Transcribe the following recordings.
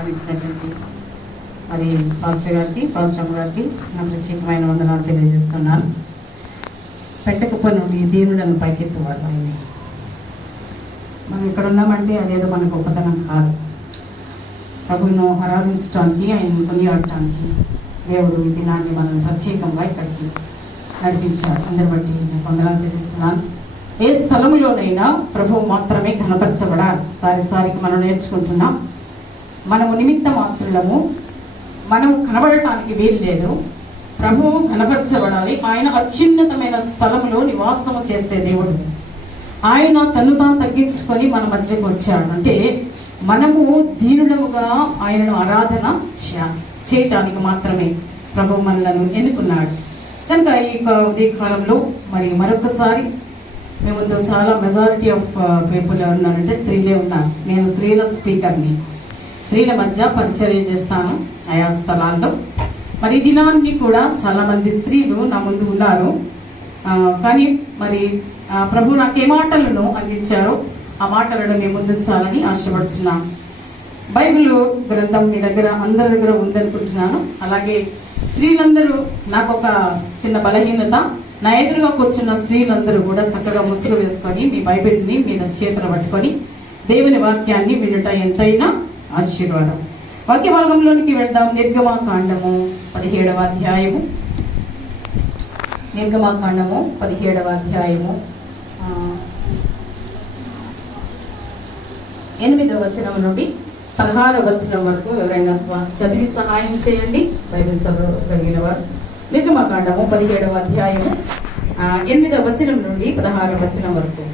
ఆహ్వానించినటువంటి మరి పాస్టర్ గారికి, పాస్టర్ అమ్మ గారికి నా ప్రత్యేకమైన వందనాలు తెలియజేస్తున్నాను. పెట్టకుప్ప నుండి దీనులను పైకెత్తువారు ఆయన. మనం ఇక్కడ ఉన్నామంటే అదేదో మన గొప్పతనం కాదు. ప్రభువును ఆరాధించడానికి, ఆయన కొనియాడటానికి దేవుడు ఈ దినాన్ని మనల్ని ప్రత్యేకంగా ఇక్కడికి నడిపించాడు. అందరి బట్టి నేను వందనాలు చెల్లిస్తున్నాను. ఏ స్థలంలోనైనా ప్రభువు మాత్రమే కనపరచబడాలి. సారికి మనం నేర్చుకుంటున్నాం. మనము నిమిత్త మాత్రులము, మనము కనబడటానికి వీలు లేదు. ప్రభువు కనపరచబడాలి. ఆయన అత్యున్నతమైన స్థలంలో నివాసము చేసే దేవుడు. ఆయన తను తాను తగ్గించుకొని మన మధ్యకు వచ్చాడు. అంటే మనము దీనులముగా ఆయనను ఆరాధన చేయటానికి మాత్రమే ప్రభువు మనలను ఎన్నుకున్నాడు. కనుక ఈ ఉదయకాలంలో మరి మరొకసారి మీ ముందు చాలా మెజారిటీ ఆఫ్ పీపుల్ ఉన్నారంటే స్త్రీలే ఉన్నారు. నేను స్త్రీల స్పీకర్ని. స్త్రీల మధ్య పరిచర్య చేస్తాను ఆయా స్థలాల్లో. మరి ఈ దినాన్ని కూడా చాలామంది స్త్రీలు నా ముందు ఉన్నారు. కానీ మరి ప్రభు నాకు ఏ మాటలను అందించారో ఆ మాటలను మీ ముందు ఉంచాలని ఆశపడుతున్నాను. బైబిల్ గ్రంథం మీ దగ్గర అందరి దగ్గర ఉందనుకుంటున్నాను. అలాగే స్త్రీలందరూ నాకు ఒక చిన్న బలహీనత, నా ఎదురుగా కూర్చున్న స్త్రీలందరూ కూడా చక్కగా ముసుగు వేసుకొని మీ బైబిల్ని మీ చేతులు పట్టుకొని దేవుని వాక్యాన్ని వినుట ఎంతైనా ఆశీర్వాదం. వాక్య భాగంలోనికి వెళ్దాం. నిర్గమాకాండము 17వ అధ్యాయము. నిర్గమాకాండము 17వ అధ్యాయము 8వ వచనం నుండి 16వ వచనం వరకు ఎవరైనా చదివి సహాయం చేయండి. బైబిల్ చదవగలిగిన వారు. నిర్గమాకాండము 17వ అధ్యాయము 8వ వచనం నుండి 16వ వచనం వరకు.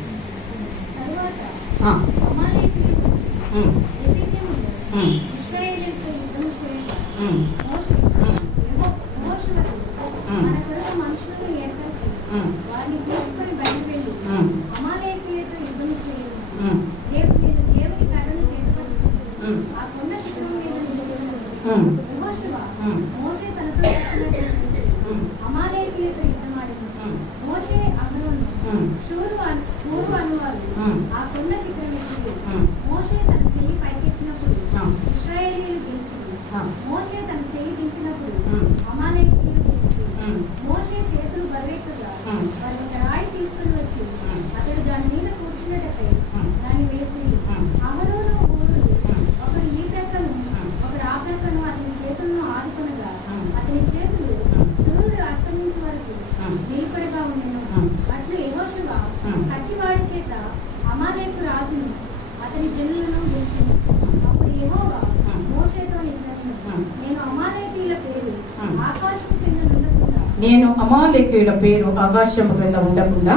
నేను అమాలేకీయుల పేరు ఆకాశము క్రింద ఉండకుండా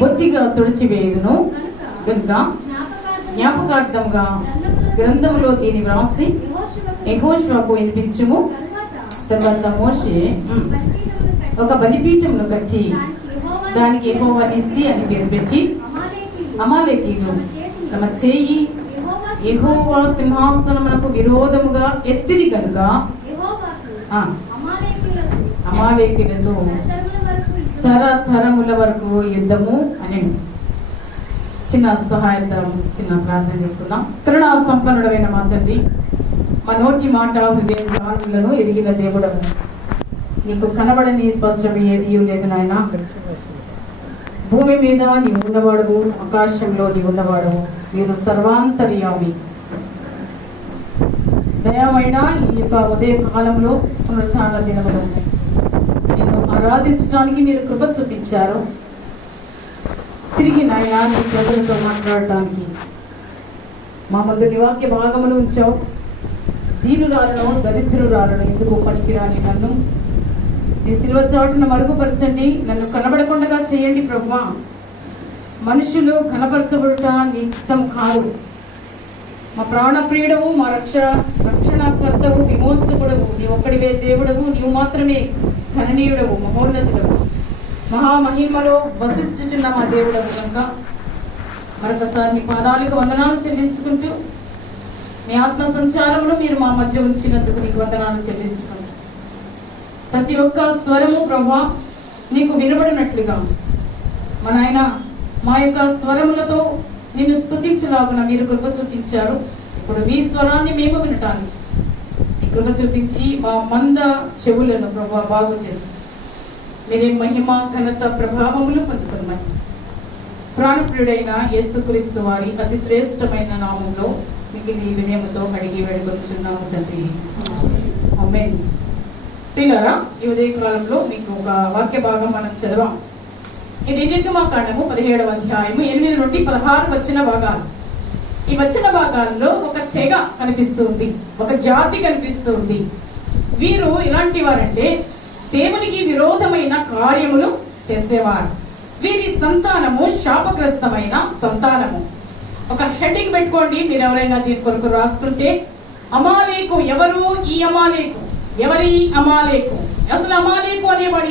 బొత్తిగా తుడిచివేయుదును కనుక జ్ఞాపకార్థంగా గ్రంథములో దీన్ని వ్రాసి యెహోషువకు వినిపించుము. తర్వాత మోషే ఒక బలిపీఠమును కట్టి దానికి యెహోవా నిస్సి అని పేరు పెట్టి అమాలేకీయులు తమ చేయి యెహోవా సింహాసనమునకు విరోధముగా ఎత్తిరి కనుక అమాలేకీయులతో తరతరముల వరకు యుద్ధము అని. చిన్న సహాయత, చిన్న ప్రార్థన చేసుకుందాం. కరుణా సంపన్నుడైన మా తండ్రి, మా నోటి మాట హృదయ జ్ఞానములను ఎరిగిన దేవుడము, నీకు కనబడని స్పష్టం ఏది లేదు నాయన. భూమి మీద నీవు ఉన్నవాడవు, ఆకాశంలో నీవు ఉన్నవాడవు, మీరు సర్వాంతర్యామి. దయమైన ఈ యొక్క ఉదయ కాలంలో పునరుత్థాన దినములు నేను ఆరాధించడానికి మీరు కృప చూపించారు. తిరిగి నాయన నీ ప్రజలతో మాట్లాడటానికి మా ముందు నీ వాక్య భాగములు ఉంచావు. దీనురాలను, దరిద్రురాలను, ఎందుకు పనికిరాని నన్ను నీ శిలువ చాటును మరుగుపరచండి. నన్ను కనబడకుండా చేయండి ప్రభువా. మనుషులు కనపరచబడుట నీ చిత్తం కాదు. మా ప్రాణప్రియుడవు, మా రక్షణకర్తవు, విమోచకుడవు, నీ ఒక్కడివే దేవుడవు. నీవు మాత్రమే ఘననీయుడవు, మహోన్నతుడవు, మహామహిమలో వసించుచున్న మా దేవుడవు. కనుక మరొకసారి నీ పాదాలకు వందనాలు చెల్లించుకుంటూ మీ ఆత్మ సంచారమును మీరు మా మధ్య ఉంచినందుకు నీకు వందనాలు చెల్లించుకుంటూ ప్రతి ఒక్క స్వరము ప్రభువా నీకు వినబడినట్లుగా మా నాయన మా యొక్క స్వరములతో నిన్ను స్తుతించలాగున మీరు కృప చూపించారు. ఇప్పుడు మీ స్వరాన్ని మేము వినటానికి ఈ కృప చూపించి మా మంద చెవులను ప్రభా బాగు చేసి మీరే మహిమ ఘనత ప్రభావములు పొందుకున్నాయి. ప్రాణప్రియుడైన యేసుక్రీస్తు వారి అతి శ్రేష్టమైన నామంలో మిగిలి వినయముతో అడిగి వేడుకొచ్చున్నాము తండ్రి. ఆమేన్. ప్రియులారా, ఈ ఉదయ కాలంలో మీకు ఒక వాక్య భాగం మనం చదవాం. ఇది నిర్గమాకాండము 17వ అధ్యాయము 8 నుండి 16 వచ్చిన భాగాలు. ఈ వచ్చిన భాగాల్లో ఒక తెగ కనిపిస్తుంది, ఒక జాతి కనిపిస్తుంది. వీరు ఎలాంటి వారంటే దేవునికి విరోధమైన కార్యములు చేసేవారు. వీరి సంతానము శాపగ్రస్తమైన సంతానము. ఒక హెడ్డింగ్ పెట్టుకోండి, మీరు ఎవరైనా దీని కొరకు రాసుకుంటే. అమాలేకు ఎవరు? ఈ అమాలేకు ఎవరి? అమాలేకు. అసలు అమాలేకు అనేవాడు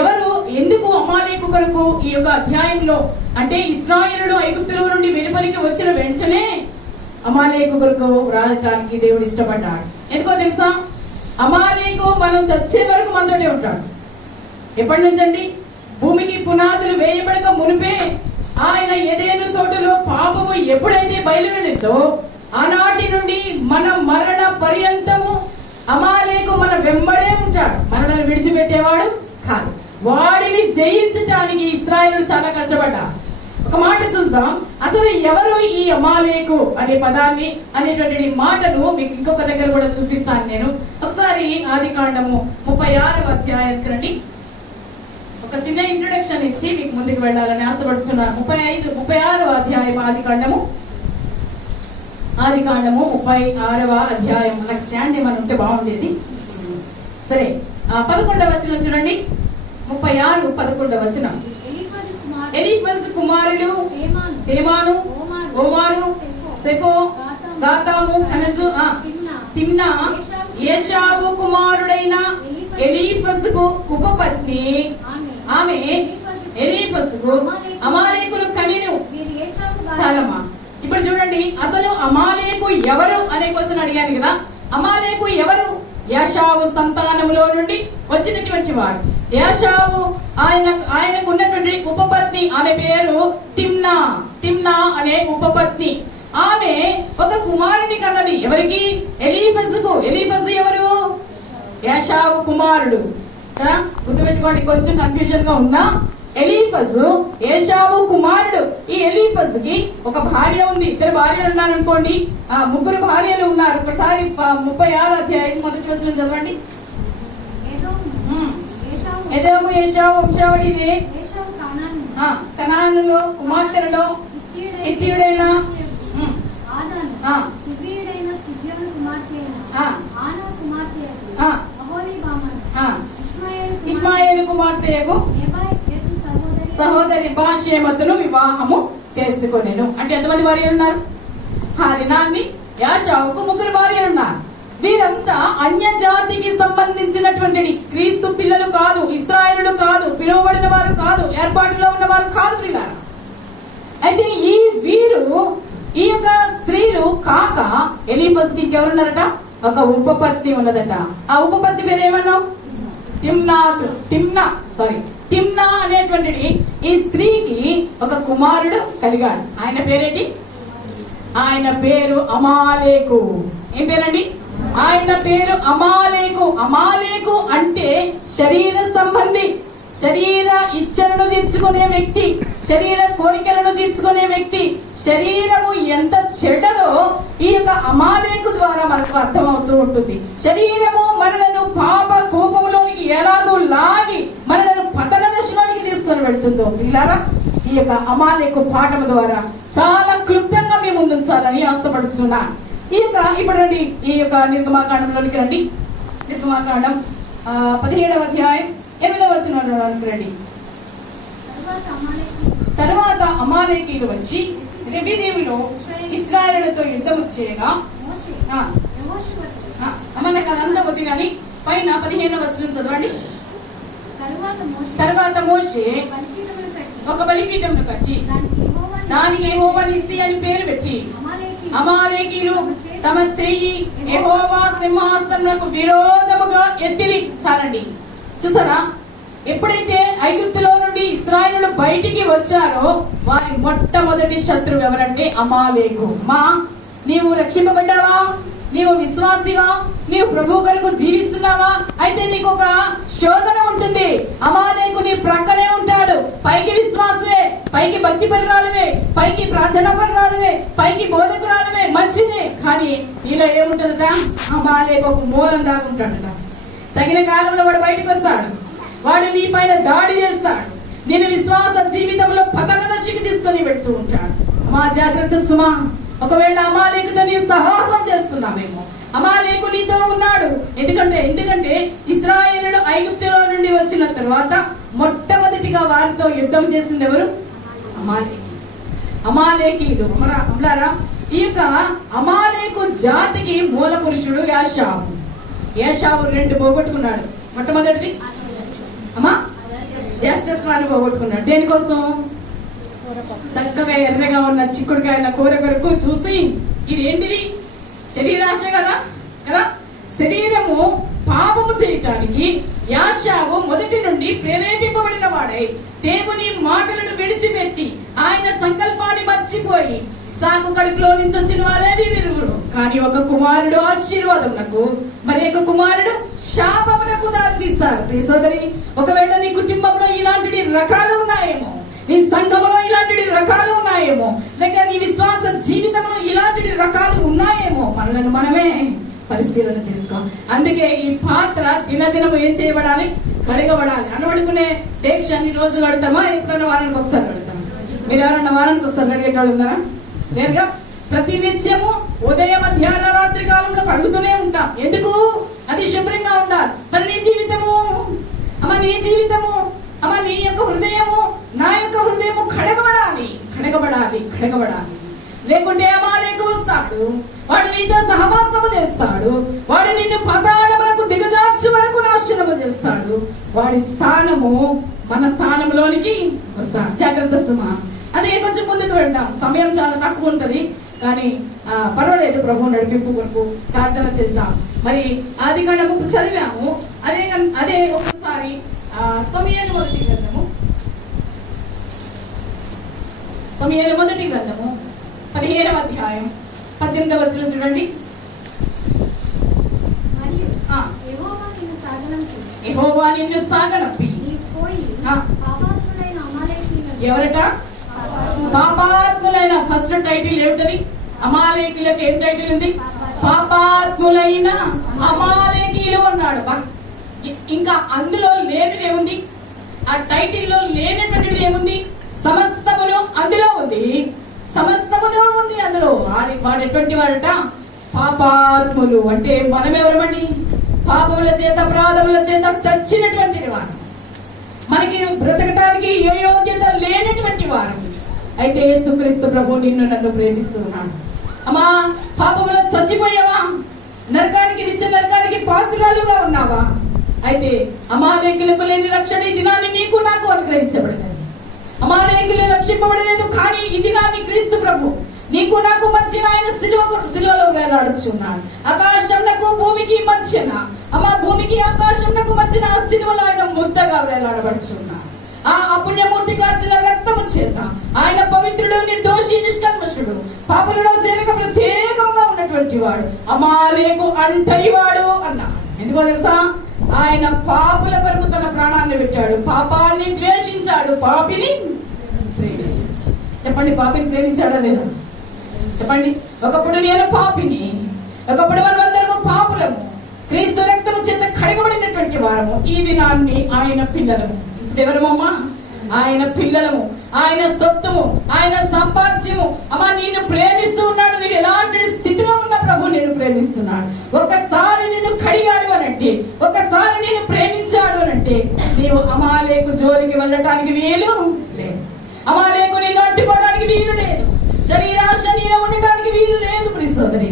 ఎవరు? ఎందుకు అమాలేకు కొరకు ఈ యొక్క అధ్యాయంలో అంటే ఇశ్రాయేలుడు ఐగుప్తులో నుండి వెలుపలికి వచ్చిన వెంటనే అమాలేకు కొరకు రాయటానికి దేవుడు ఇష్టపడ్డాడు. ఎందుకో తెలుసా? అమాలేకు మనం చచ్చే వరకు మనతోనే ఉంటాడు. ఎప్పటి నుంచండి? భూమికి పునాదులు వేయబడక మునిపే ఆయన ఎదెను తోటలో పాపము ఎప్పుడైతే బయలువెళ్ళిందో ఆనాటి నుండి మన మరణ పర్యంతము అమాలేకు మన వెంబడే ఉంటాడు. మనల్ని విడిచిపెట్టేవాడు కాదు. వాడిని జయించటానికి ఇశ్రాయేలుడు చాలా కష్టపడ్డాడు. ఒక మాట చూద్దాం. అసలు ఎవరు ఈ అమాలేకు అనే పదాన్ని అనేటువంటి మాటను మీకు ఇంకొక దగ్గర కూడా చూపిస్తాను నేను. ఒకసారి ఆదికాండము 36వ అధ్యాయానికి రండి. ఒక చిన్న ఇంట్రొడక్షన్ ఇచ్చి మీకు ముందుకు వెళ్ళాలని ఆశపడుతున్నాను. 36వ అధ్యాయం ఆదికాండము 36వ అధ్యాయం. మనకు స్టాండ్ ఏమైనా ఉంటే బాగుండేది. సరే, 11వ వచనం చూడండి. 36:11 వచనం. ఎలీఫజు కుమారులు తేమాను, ఓమారు, సెఫో, గాతాము, హనజు, తిమ్నా. ఏషావు కుమారుడైన ఎలీఫజుకు ఉపపత్ని. ఆమె ఎలీఫజుకు అమాలేకులు కనిను. చాలమ్మా. ఇప్పుడు చూడండి, అసలు అమాలేకు ఎవరు అనే క్వశ్చన్ అడిగాను కదా. అమాలేకు ఎవరు? యాషావు సంతానములో నుండి వచ్చినటువంటి వాడు. యాషావు ఆయనకు ఉన్నటువంటి ఉపపత్ని, ఆమె పేరు తిమ్నా. తిమ్నా అనే ఉపపత్ని. ఆమె ఒక కుమారుని కన్నది. ఎవరికి? ఎలీఫజుకు. ఎలీఫజు ఎవరు? యాషావు కుమారుడు. గుర్తుపెట్టుకోండి, కొంచెం కన్ఫ్యూజన్ గా ఉన్నా. ఎలీఫజు ఏషావు కుమారుడు. ఈ ఎలీఫజుకి ఒక భార్య ఉంది. 2 భార్యలు ఉన్నారు అనుకోండి. 3 భార్యలు ఉన్నారు. ఒకసారి 36వ అధ్యాయం 1వ వచనం చదవండి. ఎదోము ఏషావు వంశావళి ఇదే. కనానులో కుమార్తెలలో హిత్తీయుడైన ఇష్మాయేలు కుమార్తెకు సహోదరి బాషేమతును వివాహము చేసుకొనెను. అంటే ఎంతమంది భార్యలు ఉన్నారు? ఆ దినాన్ని యాషావుకు 3 భార్యలు ఉన్నారు. వీరంతా అన్య జాతికి సంబంధించినటువంటి క్రీస్తు పిల్లలు కాదు, ఇశ్రాయేలులు కాదు, పిలువబడిన వారు కాదు, ఏర్పాటులో ఉన్నవారు కాదు. పిల్లలు అయితే ఈ యొక్క స్త్రీలు కాక ఎలీఫజుకి ఇంకెవరున్నారట? ఒక ఉపపత్ని ఉన్నదట. ఆ ఉపపత్ని పేరు ఏమన్నావు? తిమ్నా అనేటువంటిది. ఈ స్త్రీకి ఒక కుమారుడు కలిగాడు. ఆయన పేరేంటి? ఆయన పేరు అమాలేకు. ఏం పేరండి? ఆయన పేరు అమాలేకు. అమాలేకు అంటే శరీర సంబంధి, శరీర ఇచ్చలను తీర్చుకునే వ్యక్తి, శరీర కోరికలను తీర్చుకునే వ్యక్తి. శరీరము ఎంత చెడ్డదో ఈ యొక్క అమాలేకు ద్వారా మనకు అర్థమవుతూ ఉంటుంది. శరీరము మనలను పాప కోపంలోనికి ఎలాగో లాగి మనలను పతన దశలోనికి తీసుకొని వెళ్తుందో పిల్లారా, ఈ యొక్క అమాలేకు పాఠం ద్వారా చాలా క్లుప్తంగా మేము ముందుంచాలని ఆశపడుతున్నాను. ఇప్పుడు రండి, ఈ యొక్క నిర్గమాకాండంలోనికి రండి. నిర్గమాకాండం 17వ అధ్యాయం 8వ వచనంలోనికి రండి. తరువాత అమాలేకీయులు వచ్చి రెఫీదీములో ఇశ్రాయేలుతో యుద్ధము చేయగా, మనకు అదంతా వద్దు కానీ పైన 15వ వచనం చదవండి. తరువాత మోషే ఒక బలిపీఠమును కట్టి దానికి యెహోవా నిస్సి అని పేరు పెట్టి అమాలేకీయులు తమ చెయ్యి యెహోవా సింహాసనమునకు విరోధముగా ఎత్తిరి. చాలండి. చూసారా, ఎప్పుడైతే ఐగుప్తులో నుండి ఇశ్రాయేలులు బయటికి వచ్చారో వారి మొట్టమొదటి శత్రువు ఎవరంటే అమాలేకు. నీవు రక్షింపబడ్డావా? నీవు విశ్వాసివా? నీవు ప్రభు కొరకు జీవిస్తున్నావా? అయితే నీకు ఒక శోధన ఉంటుంది. అమాలేకు నీ ప్రక్కనే ఉంటాడు. పైకి విశ్వాసమే, పైకి భక్తి పరిరాలవే, పైకి ప్రార్థనా పరిరాలవే, పైకి బోధకురాలవే, మంచిదే. కానీ నీలో ఏముంటుందట? అమాలేకు ఒక మూలం దాకుంటాడట. తగిన కాలంలో వాడు బయటకు వస్తాడు. వాడు నీ పైన దాడి చేస్తాడు. నేను విశ్వాస జీవితంలో పతన దశకి తీసుకొని పెడుతూ ఉంటాడు. మా జాగ్రత్త సుమా. ఒకవేళ అమాలేకుతో నీవు సహవాసం చేస్తున్నామేమో, అమాలేకు నీతో ఉన్నాడు. ఎందుకంటే ఇశ్రాయేలులు ఐగుప్తులో నుండి వచ్చిన తర్వాత మొట్టమొదటిగా వారితో యుద్ధం చేసింది ఎవరు? అమాలేకీయులు. అమలారా, ఈ యొక్క అమాలేకు జాతికి మూల పురుషుడు యాషావు. యాషావు 2 పోగొట్టుకున్నాడు. మొట్టమొదటిది జ్యేష్ఠత్వాన్ని పోగొట్టుకున్నాడు. దేనికోసం? చక్కగా ఎర్రగా ఉన్న చిక్కుడుకాయల కూర కొరకు చూసి, ఇది ఏంటిది? శరీరాశ కదా. శరీరము పాపము చేయటానికి యాషావు మొదటి నుండి ప్రేరేపింపబడిన వాడై దేవుని మాటలను విడిచిపెట్టి ఆయన సంకల్పాన్ని మర్చిపోయి ఇస్సాకు కడుపులో నుంచి వచ్చిన వారే వీరిరువురు. కానీ ఒక కుమారుడు ఆశీర్వాదమునకు, మరి ఒక కుమారుడు శాపమునకు దారి తీస్తారు. ప్రియ సోదరి, ఒకవేళ నీ కుటుంబంలో ఇలాంటి రకాలు ఉన్నాయేమో, నీ సంఘంలో ఇలాంటి రకాలు ఉన్నాయేమో, లేక నీ విశ్వాస జీవితంలో ఇలాంటి రకాలు ఉన్నాయేమో, మనలను మనమే పరిశీలన చేసుకో. అందుకే ఈ పాత్ర దినదినము ఏం చేయబడాలి? కడగబడాలి. అనబడుకునే డేక్షన్ని రోజు కడతామా? ఎప్పుడన్నా వారానికి ఒకసారి కడతామా? మీరు ఎవరన్నా వారానికి ఒకసారి కడిగే కాళ్ళు ఉన్నారా? నేరుగా ప్రతి నిత్యము ఉదయం మధ్యాహ్న రాత్రి కాలంలో కడుగుతూనే ఉంటాం. ఎందుకు? అది శుభ్రంగా ఉండాలి. మరి నీ జీవితము నీ జీవితము నీ యొక్క హృదయము, నా యొక్క హృదయము కడగబడాలి. లేకుంటే అమాలేకు వస్తాడు, వాడు నీతో సహవాసము చేస్తాడు, వాడు నిన్ను పాతాళమునకు దిగజార్చు వరకు నాశనము చేస్తాడు. వాడి స్థానము మన స్థానంలోనికి వస్తాడు. జాగ్రత్త సుమా. అదే కొంచెం ముందుకు వెళ్దాం. సమయం చాలా తక్కువ ఉంటది, కానీ పర్వాలేదు. ప్రభు నడిపింపు కొరకు ప్రార్థన చేద్దాం. మరి ఆదికాండము చదివాము. అదే ఒకసారి సమూయేలు మొదటి గ్రంథము 15వ అధ్యాయం 18వ వచనం చూడండి. యెహోవా నిన్ను సాగనంపి ఎవరట? పాపాత్ములైన. ఫస్ట్ టైటిల్ ఏమిటది? అమాలేకీయులకు ఏం టైటిల్ ఉంది? పాపాత్ములైన అమాలేకీయులు అన్నాడు. ఇంకా అందులో లేనిది ఏముంది? ఆ టైటిల్లో లేనటువంటిది ఏముంది? సమస్తమును అందులో ఉంది. అందులో వాడు ఎటువంటి వాడట? పాపాత్ములు. అంటే మనం ఎవరమండి? పాపముల చేత అపరాధముల చేత చచ్చినటువంటి వారు, మనకి బ్రతకటానికి ఏ యోగ్యత లేనటువంటి వారు. అయితే యేసుక్రీస్తు ప్రభు నిన్ను నన్ను ప్రేమిస్తున్నాడు. అమ్మా, పాపములో చచ్చిపోయావా? నిత్య నరకానికి పాత్రురాలుగా ఉన్నావా? అయితే అమాలేకులకు లేని రక్షణ ఈ దినాన్ని నీకు నాకు అనుగ్రహించబడినది. అమాలేకులు రక్షింపబడలేదు, కానీ ఈ దినాన్ని క్రీస్తు ప్రభు నీకు నాకు మధ్యన ఆయన సిలువలో వేలాడుచున్నాడు. ఆకాశంలకు భూమికి మధ్యన, భూమికి ఆకాశంలకు మధ్యన ఆ సిలువలో ఆయన ముద్దగా వేలాడబడుచున్నాడు. ఆ అపుణ్యమూర్తి కార్చిన రక్తము చేత ఆయన పవిత్రుడు, నిర్దోషి, నిష్కల్మషుడు, పాపులలో చేరక ప్రత్యేకంగా ఉన్నటువంటి వాడు, అమాలేకు అంటని వాడు అన్నాడు. ఎందుకో తెలుసా? ఆయన పాపుల కొరకు తన ప్రాణాన్ని పెట్టాడు. పాపాన్ని ద్వేషించాడు, పాపిని ప్రేమించాడు. చెప్పండి, పాపిని ప్రేమించాడా లేదా? చెప్పండి. ఒకప్పుడు నేను పాపిని, ఒకప్పుడు మనమందరము పాపులము, క్రీస్తు రక్తము చేత కడగబడినటువంటి వారము. ఈ దినాన్ని ఆయన పిల్లలము. ఇప్పుడు ఎవరమ్మా? ఆయన పిల్లలము, ఆయన సొత్తుము, ఆయన సంపాద్యము. నిన్ను ప్రేమిస్తూ ఉన్నాడు. నువ్వు ఎలాంటి స్థితిలో ఉన్న ప్రభు నేను ప్రేమిస్తున్నాడు. ఒకసారి నిన్ను కడిగాడు అనంటే, ఒకసారి నేను ప్రేమించాడు అనంటే, నీవు అమాలేకు జోలికి వెళ్ళటానికి వీలు లేదు. అమాలేకు నిన్ను అడ్డుకోవడానికి వీలు లేదు. శరీరాశ నీలో ఉండటానికి వీలు లేదు. ప్రియ సోదరి,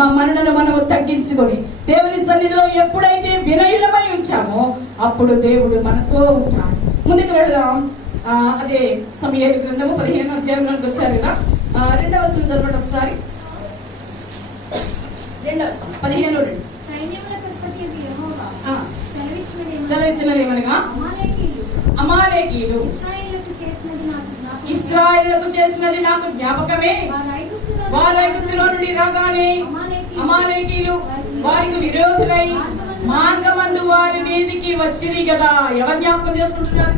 మనలను మనము తగ్గించుకొని దేవుని సన్నిధిలో ఎప్పుడైతే వినయులమై ఉంటామో అప్పుడు దేవుడు మనతో ఉంటాడు. ముందుకు వెళదాం. అదే సమూయేలు గ్రంథము 15వ అధ్యాయంలోకి వచ్చారు కదా. 2వ వచనం చదవండి ఒకసారి. 15:2 సెలవిచ్చినది ఏమనగా, అమాలేకీయులు ఇశ్రాయేలులకు చేసినది నాకు జ్ఞాపకమే. వారు ఐగుప్తులో నుండి రాగానే అమాలేకీయులు వారికి విరోధులై మార్గమందు వారి మీదికి వచ్చింది కదా. ఎవరు జ్ఞాపకం చేసుకుంటున్నారు?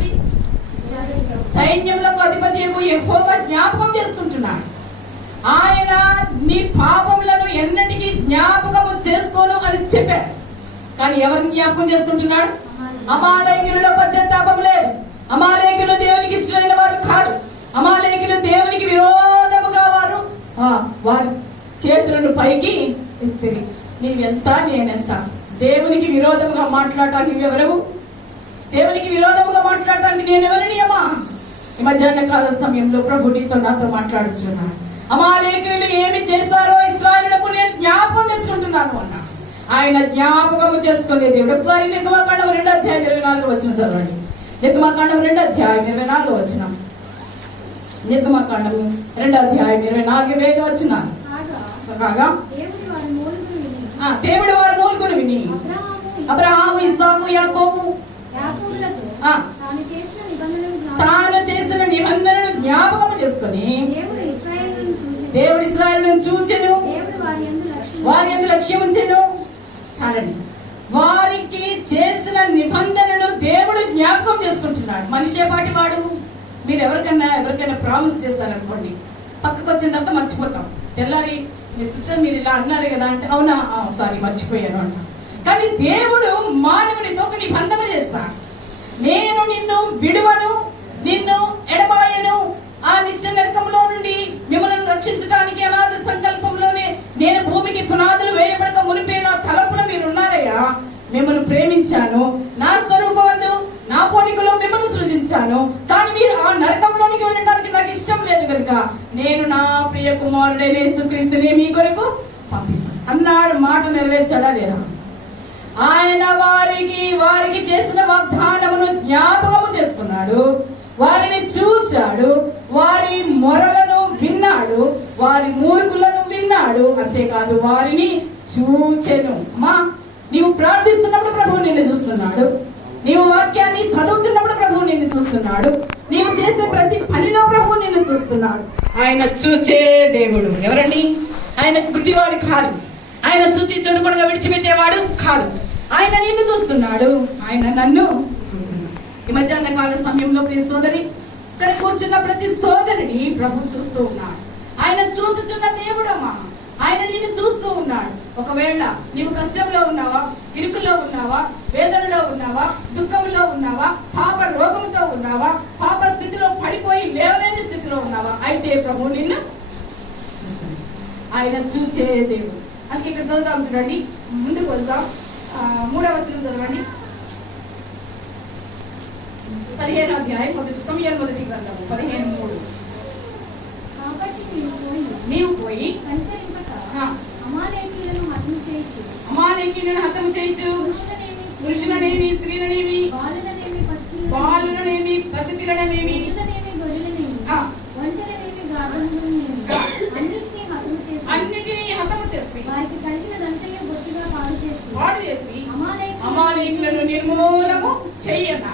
సైన్యములకు అధిపతి యెహోవా జ్ఞాపకం చేసుకుంటున్నాడు. ఆయన నీ పాపములను ఎన్నటికీ జ్ఞాపకము చేసుకోను అని చెప్పాడు. కానీ ఎవరిని జ్ఞాపకం చేసుకుంటున్నాడు? అమాలేకీయులలో పశ్చాత్తాపం లేదు. అమాలేకీయులు దేవునికి ఇష్టమైన వారు కాదు. అమాలేకీయులు దేవునికి విరోధముగా వారి చేతులను పైకి ఎత్తిరి. నీవెంత నేనెంత? దేవునికి విరోధముగా మాట్లాడటానికి నువ్వెవరవు? దేవునికి విరోధముగా మాట్లాడటానికి నేనెవరిని అమ్మా? ఈ మధ్యాహ్న కాల సమయంలో ప్రభు నీతో నాతో మాట్లాడుచున్నాడు. అమాలేకీయులు ఏమి చేశారో ఇశ్రాయేలులకు నేను జ్ఞాపకం తెచ్చుకుంటున్నాను అన్నా. ఆయన జ్ఞాపకము చేసుకునే దేవుడు. ఒకసారి నిర్గమకాండం 2:24 చదవండి. నిర్గమకాండం 2:24 నిర్గమకాండం 2:24 కాగా దేవుడు వారి మూలుగును విని అబ్రహాము, ఇస్సాకు, యాకోబు తాను చేసిన నిబంధనను జ్ఞాపకం చేసుకొని దేవుడు ఇశ్రాయేలును చూచెను, వారి యందు లక్ష్యం ఉంచెను. చాలండి. వారికి చేసిన నిబంధనను దేవుడు జ్ఞాపకం చేసుకుంటున్నాడు. మనిషే పాటి వాడు. మీరు ఎవరికైనా ప్రామిస్ చేస్తారనుకోండి, పక్కకు వచ్చిన తర్వాత మర్చిపోతాం. తెల్లారి మీ సిస్టర్ మీరు ఇలా అన్నారు కదా అంటే అవునా సారీ మర్చిపోయాను అంట. కానీ దేవుడు మానవునితో ఒక నిబంధన చేస్తాడు. నేను నిన్ను విడువను, నిన్ను ఎడబాయను. ఆ నిత్య నరకంలో నుండి మిమ్మల్ని రక్షించడానికి అనాథ సంకల్పంలోనే నేను భూమికి పునాదులు వేయబడక మునిపే నా తలపులో మీరు ఉన్నారయ్యా. మిమ్మల్ని ప్రేమించాను, నా స్వరూపమందు నా పోలికలో మిమ్మల్ని సృజించాను. కానీ మీరు ఆ నరకంలోనికి వెళ్ళడానికి నాకు ఇష్టం లేదు కనుక నేను నా ప్రియ కుమారుడైన యేసుక్రీస్తుని మీ కొరకు పంపిస్తాను అన్నాడు. మాట నెరవేర్చాడా లేదా? ఆయన వారికి చేసిన వాగ్దానమును జ్ఞాపకము చేసుకున్నాడు. వారిని చూచాడు, వారి మొరలను విన్నాడు, వారి మూర్ఖులను విన్నాడు. అంతేకాదు వారిని చూచెను. అమ్మా, నీవు ప్రార్థిస్తున్నప్పుడు ప్రభువు నిన్ను చూస్తున్నాడు. నీవు వాక్యాన్ని చదువుతున్నప్పుడు ప్రభువు నిన్ను చూస్తున్నాడు. నీవు చేసే ప్రతి పనిలో ప్రభువు నిన్ను చూస్తున్నాడు. ఆయన చూచే దేవుడు. ఎవరండి? ఆయన గుడ్డివాడు కాదు. ఆయన చూచి చూడకుండా విడిచిపెట్టేవాడు కాదు. ఆయన నిన్ను చూస్తున్నాడు. ఆయన నన్ను చూస్తున్నాడు. ఈ మధ్యాహ్న కాల సమయంలో ప్రియ సోదరి, ఇక్కడ కూర్చున్న ప్రతి సోదరిని ప్రభు చూస్తూ ఉన్నాడు. ఆయన చూచుచున్న దేవుడమ్మా. ఆయన నిన్ను చూస్తూ ఉన్నాడు. ఒకవేళ నీవు కష్టంలో ఉన్నావా, ఇరుకులో ఉన్నావా, వేదనలో ఉన్నావా, దుఃఖంలో ఉన్నావా, పాప రోగంతో ఉన్నావా, పాప స్థితిలో పడిపోయి లేవలేని స్థితిలో ఉన్నావా, అయితే ప్రభు నిన్ను చూస్తాడు. ఆయన చూచే దేవుడు. అందుకే ఇక్కడ చదువుతాం చూడండి. ముందుకు వస్తాం. 3వ వచనం చదవండి. 15వ అధ్యాయం సమూయేలు మొదటి గ్రంథము 15:3. నీవు పోయి అమాలేకీయులను హతము చేయొచ్చు. పురుషులనేమి, స్త్రీలనేమి, బాలులనేమి, పసిపిల్లలనేమి, అన్నిటినీ హతము చేసి పాడు చేసి అమాలేకులను నిర్మూలము చెయ్యన.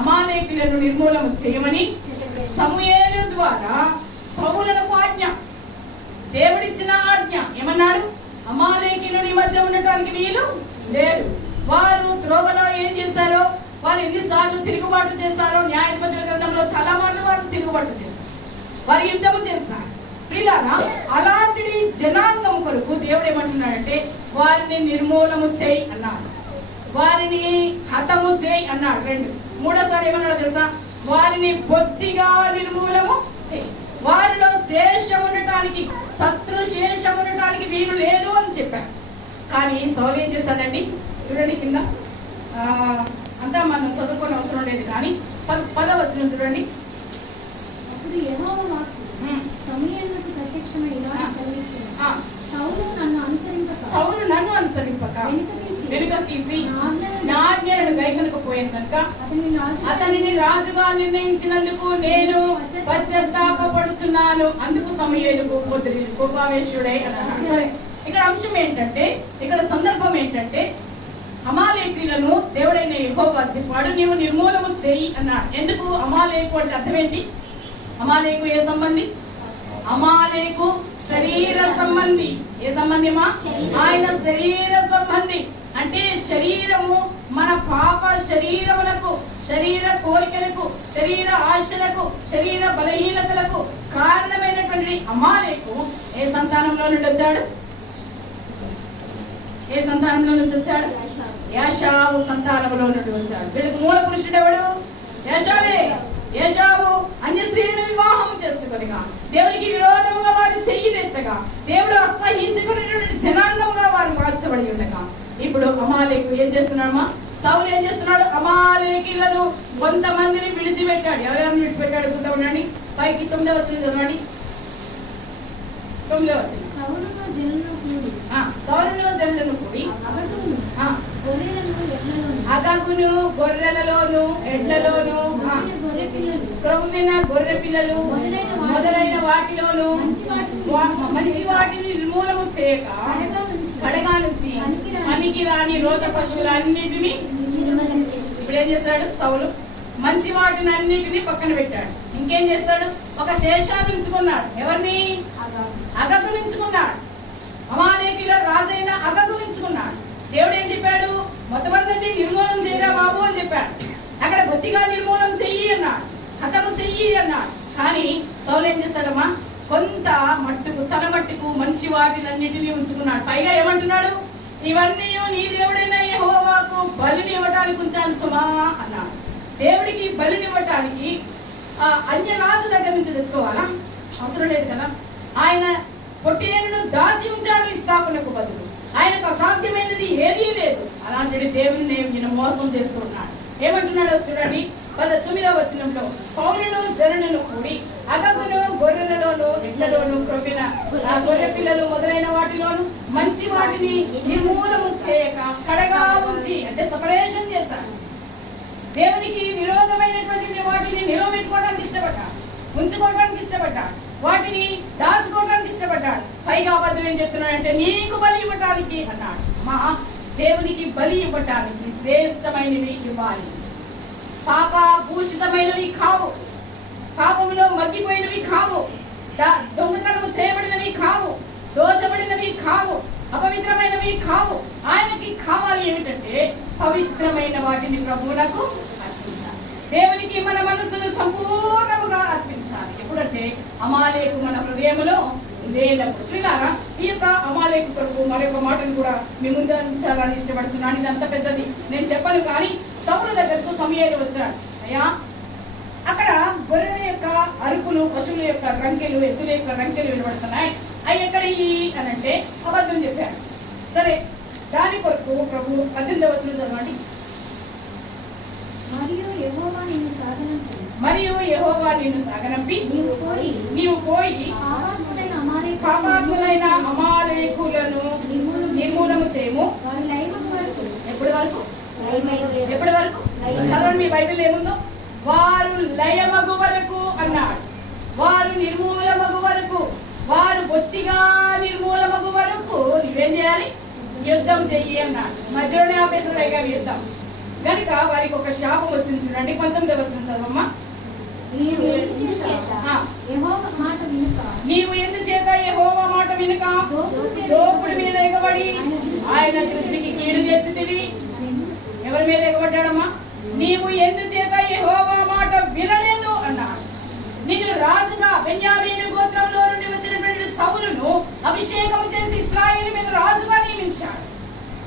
అమాలేకులను నిర్మూలము చేయమని సమూయేలు ద్వారా సౌలునకు ఆజ్ఞ. దేవుడిచ్చిన ఆజ్ఞ ఏమన్నాడు? అమాలేకీయులు ఈ మధ్య ఉండటానికి వీలు లేరు. వారు త్రోవలో ఏం చేశారో, వారు ఎన్నిసార్లు తిరుగుబాటు చేశారో న్యాయాధిపతుల గ్రంథంలో చాలా మార్లు వారు తిరుగుబాటు చేశారు. వారు యుద్ధము చేస్తారు. ప్రియులారా, అలాంటి జనాంగం కొరకు దేవుడు ఏమంటున్నాడంటే వారిని నిర్మూలము చేయి అన్నాడు. వారిని హతము చేయి అన్నాడు. 2. మూడోసారి ఏమన్నాడో తెలుసా? వారిని బొత్తిగా నిర్మూలము చేయి. వారిలో శేషం ఉండటానికి, శత్రు శేషం ఉండటానికి వీలు లేదు అని చెప్పారు. కానీ సౌలు ఏం చేశాడండి? చూడండి కింద అంతా మనం చదువుకోని అవసరం లేదు. కానీ 10వ వచనం చూడండి. సౌలు నన్ను అనుసరింపక వెనుక తీసి నా ఆజ్ఞలను గైకొనకపోయాను కనుక అతనిని రాజుగా నిర్ణయించినందుకు నేను పశ్చాత్తాపపడుచున్నాను. అందుకు సమూయేలుకు కోపావేశుడై అన్నాడు. సరే, ఇక్కడ అంశం ఏంటంటే, ఇక్కడ సందర్భం ఏంటంటే, అమాలేకీయులను దేవుడైన యెహోవా చెప్పాడు నీవు నిర్మూలము చేయి అన్నాడు. ఎందుకు? అమాలేకు అంటే అర్థం ఏంటి? అమాలేకు ఏ సంబంధి? అమాలేకు శరీర సంబంధి. ఏ సంబంధిమా? ఆయన శరీర సంబంధి. అంటే శరీరము, మన పాప శరీరములకు, శరీర కోరికలకు, శరీర ఆశలకు, శరీర బలహీనతలకు కారణమైనటువంటి అమాలేకు ఏ సంతానంలో నుండి వచ్చాడు? ఏ సంతానంలో నుంచి వచ్చాడు? యాషావు సంతానంలో నుండి వచ్చాడు. వీళ్ళకి మూల పురుషుడు ఎవడు? యాషావే. యాషావు అన్య స్త్రీలను వివాహం చేసుకొనిగా, దేవునికి విరోధముగా వారు చెయ్యినెత్తగా, దేవుడు అసహించుకునేటువంటి జనాంగముగా వారు మార్చబడి ఉండగా, ఇప్పుడు అమాలేకు ఏం చేస్తున్నాడమ్మా? సౌలు ఏం చేస్తున్నాడు? అమాలేకీలను కొంతమందిని విడిచిపెట్టాడు. ఎవరెవరిని విడిచిపెట్టాడు చూద్దాం ఉండండి. పైకి 9వ వచనం చదవండి. 9వ వచనం. సౌలును జనులను కూడి అగగును గొర్రెలలోను ఎడ్లలోను క్రొవ్విన గొర్రె పిల్లలు మొదలైన వాటిలోను మంచి వాటిని నిర్మూలము చేయక కడగా నుంచి పనికి రాని రోజ పశువులన్నిటినీ ఇప్పుడు ఏం చేస్తాడు? సౌలు మంచి వాటిని అన్నిటినీ పక్కన పెట్టాడు. ఇంకేం చేస్తాడు? ఒక శేషాన్ని ఉంచుకున్నాడు. ఎవరిని? అగగు నుంచుకున్నాడు. అమాలేకీల రాజైన అగగు నుంచుకున్నాడు. దేవుడు ఏం చెప్పాడు? మొత్తమందరినీ నిర్మూలన చేయరా బాబు అని చెప్పాడు. అక్కడ బొత్తిగా నిర్మూలన చెయ్యి అన్నాడు, హతము చెయ్యి అన్నాడు. కానీ సౌలు ఏం చేస్తాడమ్మా? కొంత మట్టుకు, తన మట్టుకు మంచి వాటినన్నిటినీ ఉంచుకున్నాడు. పైగా ఏమంటున్నాడు? ఇవన్నీ నీ దేవుడైన యెహోవాకు బలిని ఇవ్వటానికి ఉంచాను సుమా అన్నాడు. దేవుడికి బలిని ఇవ్వటానికి అన్య రాజు దగ్గర నుంచి తెచ్చుకోవాలా? అవసరం లేదు కదా. ఆయన పొట్టేలును దాచి ఉంచాడు ఇస్సాకునకు బదులు. ఆయనకు అసాధ్యమైనది ఏదీ లేదు. అలాంటి దేవుని నేను మోసం చేస్తున్నాడు. ఏమంటున్నాడో చూడండి. 9వ వచనంలో పౌలును జనులను కూడి అగగును గొర్రెలలోను ఎడ్లలోను క్రొవ్విన గొర్రె పిల్లలు మొదలైన వాటిలోను మంచి వాటిని నిర్మూలము చేయక కడగా ఉంచి, అంటే సపరేషన్ చేశాడు. దేవునికి విరోధమైనటువంటి వాటిని నిలవబెట్టుకోవడానికి ఇష్టపడ్డాడు, ఉంచుకోవడానికి ఇష్టపడ్డాడు, వాటిని దాచుకోవడానికి ఇష్టపడ్డాడు. పైగా అబద్ధం ఏం చెప్తున్నాడంటే నీకు బలి ఇవ్వటానికి అన్నాడు. మా దేవునికి బలి ఇవ్వటానికి శ్రేష్టమైనవి ఇవ్వాలి. పాప భూషితమైనవి కావు, పాపములో మగ్గిపోయినవి కావు, దొంగతనము చేయబడినవి కావు, దోచబడినవి కావు, అపవిత్రమైనవి కావు. ఆయనకి కావాలి ఏమిటంటే పవిత్రమైన వాటిని ప్రభువులకు అర్పించాలి. దేవునికి మన మనసును సంపూర్ణముగా అర్పించాలి. ఎప్పుడంటే అమాలేకు మన హృదయములో లేనప్పుడు. ఈ యొక్క అమాలేకు కొరకు మరొక మాటను కూడా మీ ముందు ఉంచాలని ఇష్టపడుతున్నాను. ఇది అంత పెద్దది నేను చెప్పను. కానీ సౌలు దగ్గరకు సమూయేలు వచ్చాడు. అయ్యా, అక్కడ గొర్రెల యొక్క అరుపులు, పశువుల యొక్క రంకెలు, ఎద్దుల యొక్క రంకెలు వినబడుతున్నాయి. అవి ఎక్కడ అని అంటే అబద్ధం చెప్పాడు. సరే, దాని కొరకు ప్రభు 18వ వచనం చదవండి. మరియు యెహోవా నిన్ను సాగనంపి నీవు పోయి పాపాత్ములైన అమాలేకులను నిర్మూలము చేయము. ఎప్పటి వరకు? ఎప్పటి వరకు? చదవండి మీ బైబిల్ ఏముందో. వారు లయమగు వరకు అన్నాడు. వారు నిర్మూలమగు వరకు, వారు బొత్తిగా నిర్మూలమగు వరకు నువ్వేం చేయాలి? యుద్ధం చెయ్యి అన్నాడు. మధ్యలోనే ఆపేసుడే కానీ యుద్ధం కనుక వారికి ఒక శాపం వచ్చింది. చూడండి 19వ వచనం చదవమ్మా. నీవు ఎందుచేత యెహోవా మాట వినుక దోపుడి మీద ఎగబడి ఆయన దృష్టికి కీడు చేసితివి. ఎవరి మీద ఎగబడ్డాడమ్మా? నీవు ఎందుచేత యెహోవా మాట వినలేదు అన్నాడు. నిన్ను రాజుగా బెన్యామీను గోత్రంలో నుండి వచ్చినటువంటి సౌలును అభిషేకం చేసి ఇశ్రాయేలు మీద రాజుగా నియమించాడు.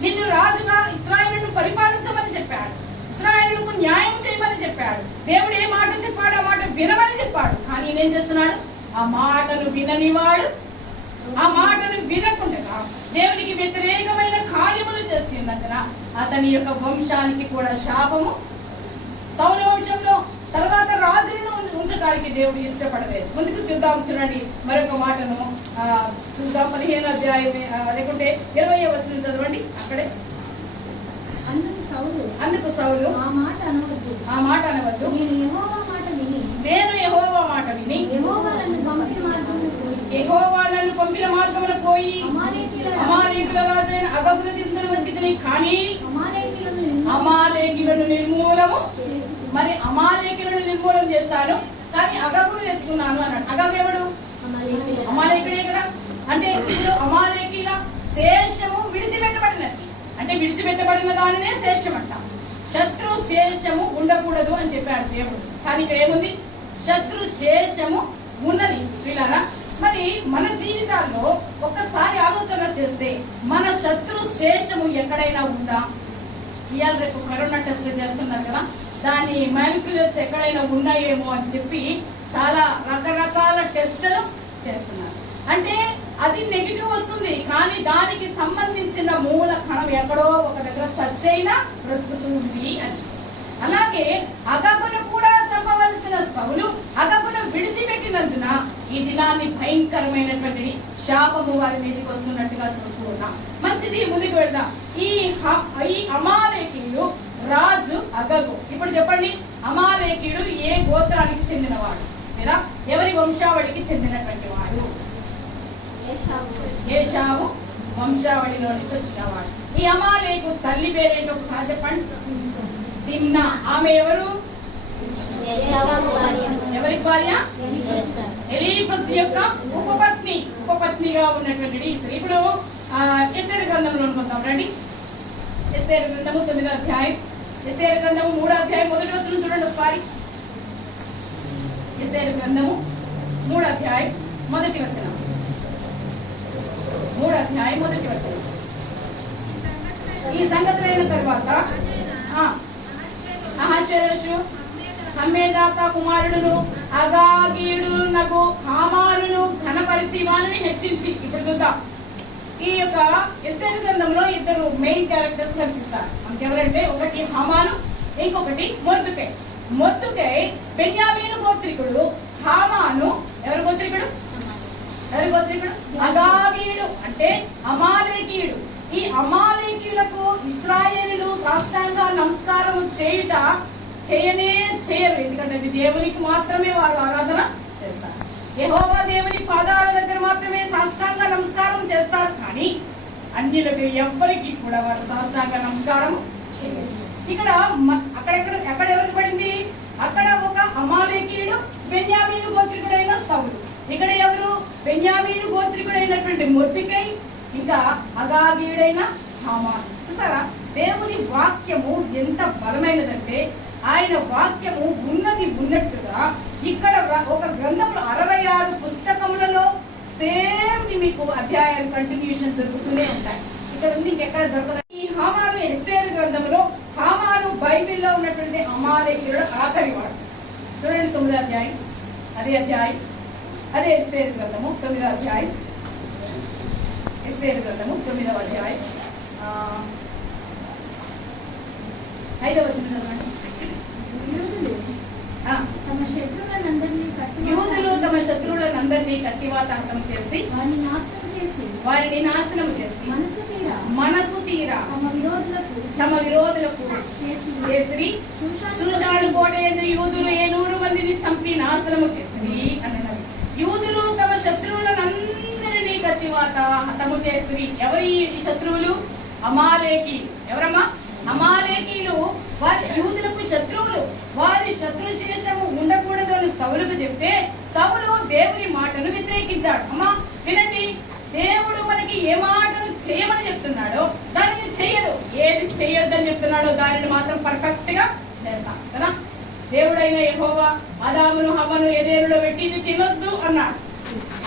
నిన్ను రాజుగా ఇశ్రాయేలును పరిపాలించమని చెప్పాడు. ఇశ్రాయేలుకు న్యాయం చేయమని చెప్పాడు. దేవుడు ఏ మాట చెప్పాడు? ఆ మాట వినమని చెప్పాడు. కానీ నేనేం చేస్తున్నాడు? ఆ మాటను విననివాడు, ఆ మాటను వినకుండా దేవునికి వ్యతిరేకమైన కార్యములు చేస్తున్నందున అతని యొక్క వంశానికి కూడా శాపము. సౌలు వంశంలో తర్వాత రాజులను ఉంచడానికి దేవుడు ఇష్టపడలేదు. ముందుకు చూద్దాం. చూడండి మరొక మాటను చూద్దాం. 15వ అధ్యాయం లేకుంటే 20వ వచనం చదవండి. అక్కడే అందుకు సౌలు ఆ మాట అనవద్దు, నేను యెహోవా మాట విని యెహోవా నన్ను పంపిన మార్గమున పోయి అమాలేకుల రాజైన అగగును తీసుకుని వచ్చితిని. కానీ అమాలేకులను నిర్మూలము, మరి అమాలేకులను నిర్మూలన చేస్తాను కానీ అగగును తెచ్చుకున్నాను అన్నాడు. అగగు ఎవడు? అమాలేకుడే కదా. అంటే ఇప్పుడు అమాలేకీల శేషము విడిచిపెట్టబడినది, అంటే విడిచిపెట్టబడిన దానినే శేషం అంటాం. శత్రు శేషము ఉండకూడదు అని చెప్పాడు దేవుడు. కానీ ఇక్కడ ఏముంది? శత్రు శేషము ఉన్నది. వీళ్ళారా, మరి మన జీవితాల్లో ఒక్కసారి ఆలోచన చేస్తే మన శత్రు శేషము ఎక్కడైనా ఉందా? ఇవాళ రేపు కరోనా టెస్ట్ చేస్తున్నారు కదా, దాని మాలిక్యులర్స్ ఎక్కడైనా ఉన్నాయేమో అని చెప్పి చాలా రకరకాల టెస్టులు చేస్తున్నారు. అంటే అది నెగిటివ్ వస్తుంది, కానీ దానికి సంబంధించిన మూల కణం ఎక్కడో ఒక దగ్గర చచ్చైనా బ్రతుకుతుంది అని. అలాగే అగబును కూడా చంపవలసిన సౌలు అగబును విడిచిపెట్టినందున ఈ దినాన్ని భయంకరమైనటువంటి శాపము వారి మీదకి వస్తున్నట్టుగా చూస్తూ ఉన్నాం. మంచిది, ముందుకు వెళ్దాం. ఈ అమాలేకీయుడు రాజు అగగు. ఇప్పుడు చెప్పండి, అమాలేకీయుడు ఏ గోత్రానికి చెందినవాడు లేదా ఎవరి వంశావళికి చెందినటువంటి వాడు? ఏశావు వంశావళిలో నుంచి వచ్చినవాడు. ఈ అమాలేకు తల్లి పేరేంటి ఒకసారి చెప్పండి. తిమ్నా. ఆమె ఎవరు? ఎవరి భార్య? ఎలీఫస్ యొక్క ఉపపత్నిగా ఉన్నటువంటి స్త్రీ. ఇప్పుడు ఎస్తేరు గ్రంథంలో అనుకుందాం రండి. ఎస్తేరు గ్రంథము 9వ అధ్యాయం, ఎస్తేరు గ్రంథము 3వ అధ్యాయం 1వ వచనం చూడండి ఒకసారి. ఎస్తేరు గ్రంథము 3వ అధ్యాయం 1వ వచనం. 3వ అధ్యాయం 1వ వచనం. ఈ సంగతులైన తర్వాత అహష్వేరోషు హమ్మేదాత కుమారుడును అగాగీయుడునగు హామానును ఘనపరిచి వారిని హెచ్చించి. ఇప్పుడు చూద్దాం, ఈ యొక్క ఎస్తేరు గ్రంథంలో ఇద్దరు మెయిన్ క్యారెక్టర్స్ కనిపిస్తారు మనకి. ఎవరంటే ఒకటి హామాను, ఇంకొకటి మొర్దుకై. మొర్దుకై బెన్యామీను గోత్రికుడు, హామాను ఎవరి గోత్రికుడు? అగాగీయుడు అంటే అమాలేకీయుడు. ఈ అమాలేకీయులకు ఇశ్రాయేలీయులు సాష్టాంగ నమస్కారము చేయరు, ఎందుకంటే అది దేవునికి మాత్రమే వారు ఆరాధన చేస్తారు. యెహోవా దేవుని పాదాల దగ్గర మాత్రమే సాష్టాంగ నమస్కారం చేస్తారు, కానీ అన్యులకు ఎవ్వరికి కూడా వారు సాష్టాంగ నమస్కారం చేయరు. ఇక్కడ అక్కడ ఎవరికి పడింది? అక్కడ ఒక అమాలేకీయుడు, బెన్యామీను గోత్రికుడైన సౌలు. ఇక్కడ ఎవరు? బెన్యామీను గోత్రికుడైనటువంటి మొర్దెకై, ఇంకా అగాగీయుడైన హామాను. చూసారా, దేవుని వాక్యము ఎంత బలమైనదంటే ఆయన వాక్యము ఉన్నది ఉన్నట్టుగా ఇక్కడ ఒక గ్రంథంలో 66 పుస్తకములలో సేమ్ మీకు అధ్యాయాలు కంటిన్యూషన్ దొరుకుతూనే ఉంటాయి. ఇక్కడ ఉంది, ఇంకెక్కడ దొరకదు. ఈ హామాను ఎస్తేరు గ్రంథంలో హామాను బైబిల్లో ఉన్నటువంటి అమాలేకీయుడు ఆఖరి వాడు. చూడండి 9వ అధ్యాయం, అదే ఎస్తేరు గ్రంథము 9వ అధ్యాయం. ఎస్తేరు గ్రంథము 9వ అధ్యాయం 5వ వచనం చదవండి. యూదులు తమ శత్రువులందరినీ కత్తివాతాంతం చేసి వారిని నాశనం చేసి మనసు తీరా తమ విరోధులకు చేసిరి. శూషాను కోట యందు యూదులు 700 మందిని చంపి నాశనము చేసిరి అన్నారు. యూదులు తమ శత్రువులందరినీ కత్తివాత హతము చేసిరి. ఎవరి శత్రువులు? అమాలేకీయులు. ఎవరమ్మా? అమాలేకీయులు వారి యూదులకు శత్రువులు. వారి శత్రు శేషము ఉండకూడదు అని సౌలుకు చెప్తే సౌలు దేవుని మాటను వ్యతిరేకించాడు. అమ్మా వినండి, దేవుడు మనకి ఏ మాటను చేయమని చెప్తున్నాడో దానిని చేయరు, ఏది చేయొద్దని చెప్తున్నాడో దానిని మాత్రం పర్ఫెక్ట్ గా చేస్తాం కదా. దేవుడైన యెహోవా ఆదామును హవ్వను ఏదెనులో పెట్టి ఇది తినొద్దు అన్నాడు.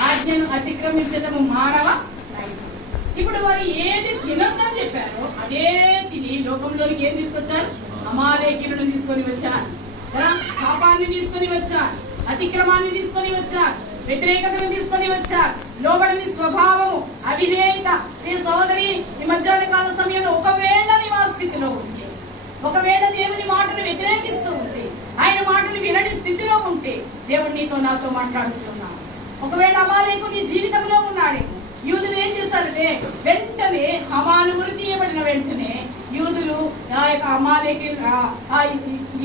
ఆజ్ఞను అతిక్రమించడము మానవ. ఇప్పుడు వారు ఏది తినొద్దని చెప్పారో అదే తిని లోకంలోనికి ఏం తీసుకొచ్చారు? అమాలేకీయులను తీసుకొని వచ్చారు, పాపాన్ని తీసుకొని వచ్చారు, అతిక్రమాన్ని తీసుకొని వచ్చారు, వ్యతిరేకతను తీసుకొని వచ్చారు, లోబడని స్వభావము, అవిధేయత. ఈ సోదరి ఈ మధ్యాహ్న కాల సమయంలో ఒకవేళ నివాస స్థితిలో ఉంటే, ఒకవేళ దేవుని మాటను వ్యతిరేకిస్తూ ఉంటే, ఆయన మాటను వినని స్థితిలో ఉంటే దేవుడు నీతో నాతో మాట్లాడుచున్నాడు. ఒకవేళ అమాలేకు నీ జీవితంలో ఉన్నాడే, యూదులు ఏం చేశారంటే వెంటనే హమాను గురి తీయబడిన వెంటనే యూదులు ఆ యొక్క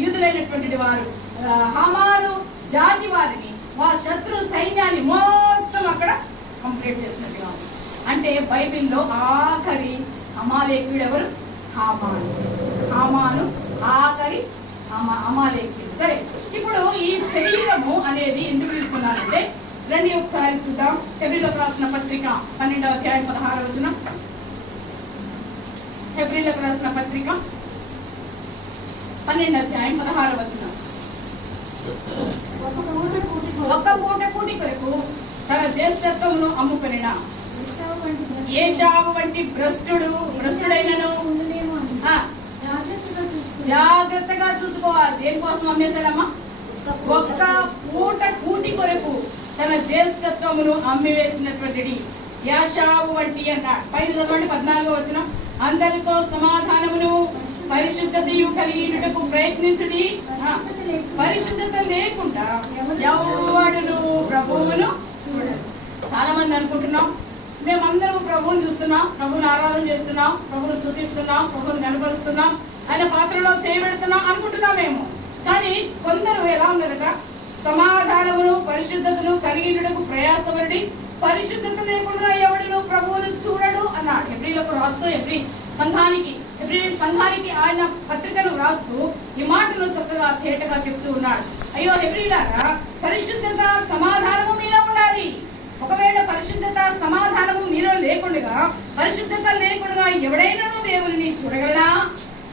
యూదులైనటువంటి వారు హమాను జాతి వారిని శత్రు సైన్యాన్ని మొత్తం అక్కడ కంప్లీట్ చేసినట్టుగా ఉంది. అంటే బైబిల్లో ఆఖరి అమాలేకుడు ఎవరు? హామాను ఆఖరి అమాలేకుడు. సరే, ఇప్పుడు ఈ శరీరము అనేది ఎందుకు తీసుకున్నారంటే రండి ఒకసారి చూద్దాం. హెబ్రీలకు రాసిన పత్రిక 12వ అధ్యాయం 16వ వచనం. హెబ్రీలకు రాసిన పత్రిక 12వ అధ్యాయం 16వ వచనం. ఒక్క పూట కూటి కొరకు తన జ్యేష్ఠత్వమును అమ్ముకొనిన ఏశావు వంటి భ్రష్టుడైనను జాగ్రత్తగా చూసుకోవాలి. దేనికోసం అమ్మేశాడమ్మా? ఒక్క పూట కూటి కొరకు తన జ్యేష్ఠత్వమును అమ్మివేసినటువంటి యాషావు వంటి అన్నాడు. పైన చదవండి 14వ వచనం. అందరితో సమాధానమును పరిశుద్ధతయు కలిగినటకు ప్రయత్నించుడి. పరిశుద్ధత లేకుండా ఎవడును ప్రభువును చూడరు. చాలా మంది అనుకుంటున్నాం మేమందరం ప్రభువుని చూస్తున్నాం, ప్రభువుని ఆరాధన చేస్తున్నాం, ప్రభువుని స్తుతిస్తున్నాం, ప్రభువుని కనపరుస్తున్నాం, ఆయన పాత్రలో చేయబెడుతున్నాం అనుకుంటున్నామేమో. కానీ కొందరు ఎలా ఉన్నారట, సమాధానమును పరిశుద్ధతను కలిగినటకు ప్రయాసపడి పరిశుద్ధత లేకుండా ఎవడును ప్రభువును చూడడు అన్నాడు. హెబ్రీలకు రాస్తూ హెబ్రీ సంఘానికి ఆయన పత్రికను రాస్తూ ఈ మాటలు చక్కగా తేటగా చెప్తూ ఉన్నాడు. అయ్యో హెబ్రీలారా, పరిశుద్ధత సమాధానము మీలో ఉండాలి. ఒకవేళ పరిశుద్ధత సమాధానము మీలో లేకుండా, పరిశుద్ధత లేకుండా ఎవడైనా దేవుని చూడగలడా?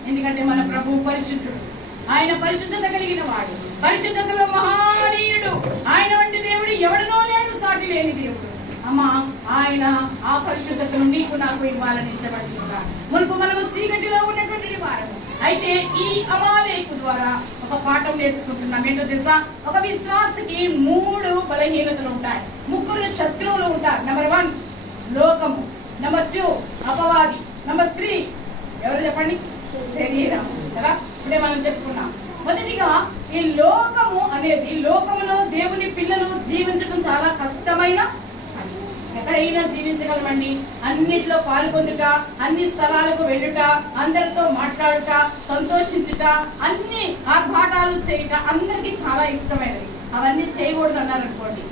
ఎందుకంటే మన ప్రభు పరిశుద్ధుడు, ఆయన పరిశుద్ధత కలిగిన వాడు, పరిశుద్ధతలో మహానీయుడు. ఆయన వంటి దేవుడు ఎవడనో లేడు, సాటి లేని దేవుడు. అమ్మా, ఆయన ఆ పరిశుద్ధతను నీకు నాకు ఇవ్వాలని ఇష్టపడుతున్నాడు. మునుపు మనము చీకటిలో ఉన్నటువంటి వారము. అయితే ఈ అమాలేకు ద్వారా ఒక పాఠం నేర్చుకుంటున్నాం. ఏంటో తెలుసా? ఒక విశ్వాసకి 3 బలహీనతలు ఉంటాయి, 3 శత్రువులు ఉంటారు. నెంబర్ 1 లోకము, నెంబర్ 2 అపవాది, నెంబర్ 3 ఎవరు చెప్పండి? శరీరం కదా. ఇప్పుడే మనం చెప్పుకున్నాం. మొదటిగా ఈ లోకము అనేది, లోకములో దేవుని పిల్లలు జీవించడం చాలా కష్టమైన. ఎక్కడైనా జీవించగలమండి. అన్నిట్లో పాల్గొందుట, అన్ని స్థలాలకు వెళ్ళుట, అందరితో మాట్లాడుట, సంతోషించుట, అన్ని ఆర్భాటాలు చేయుట అందరికీ చాలా ఇష్టమైనది. అవన్నీ చేయకూడదు అన్నారు అనుకోండి,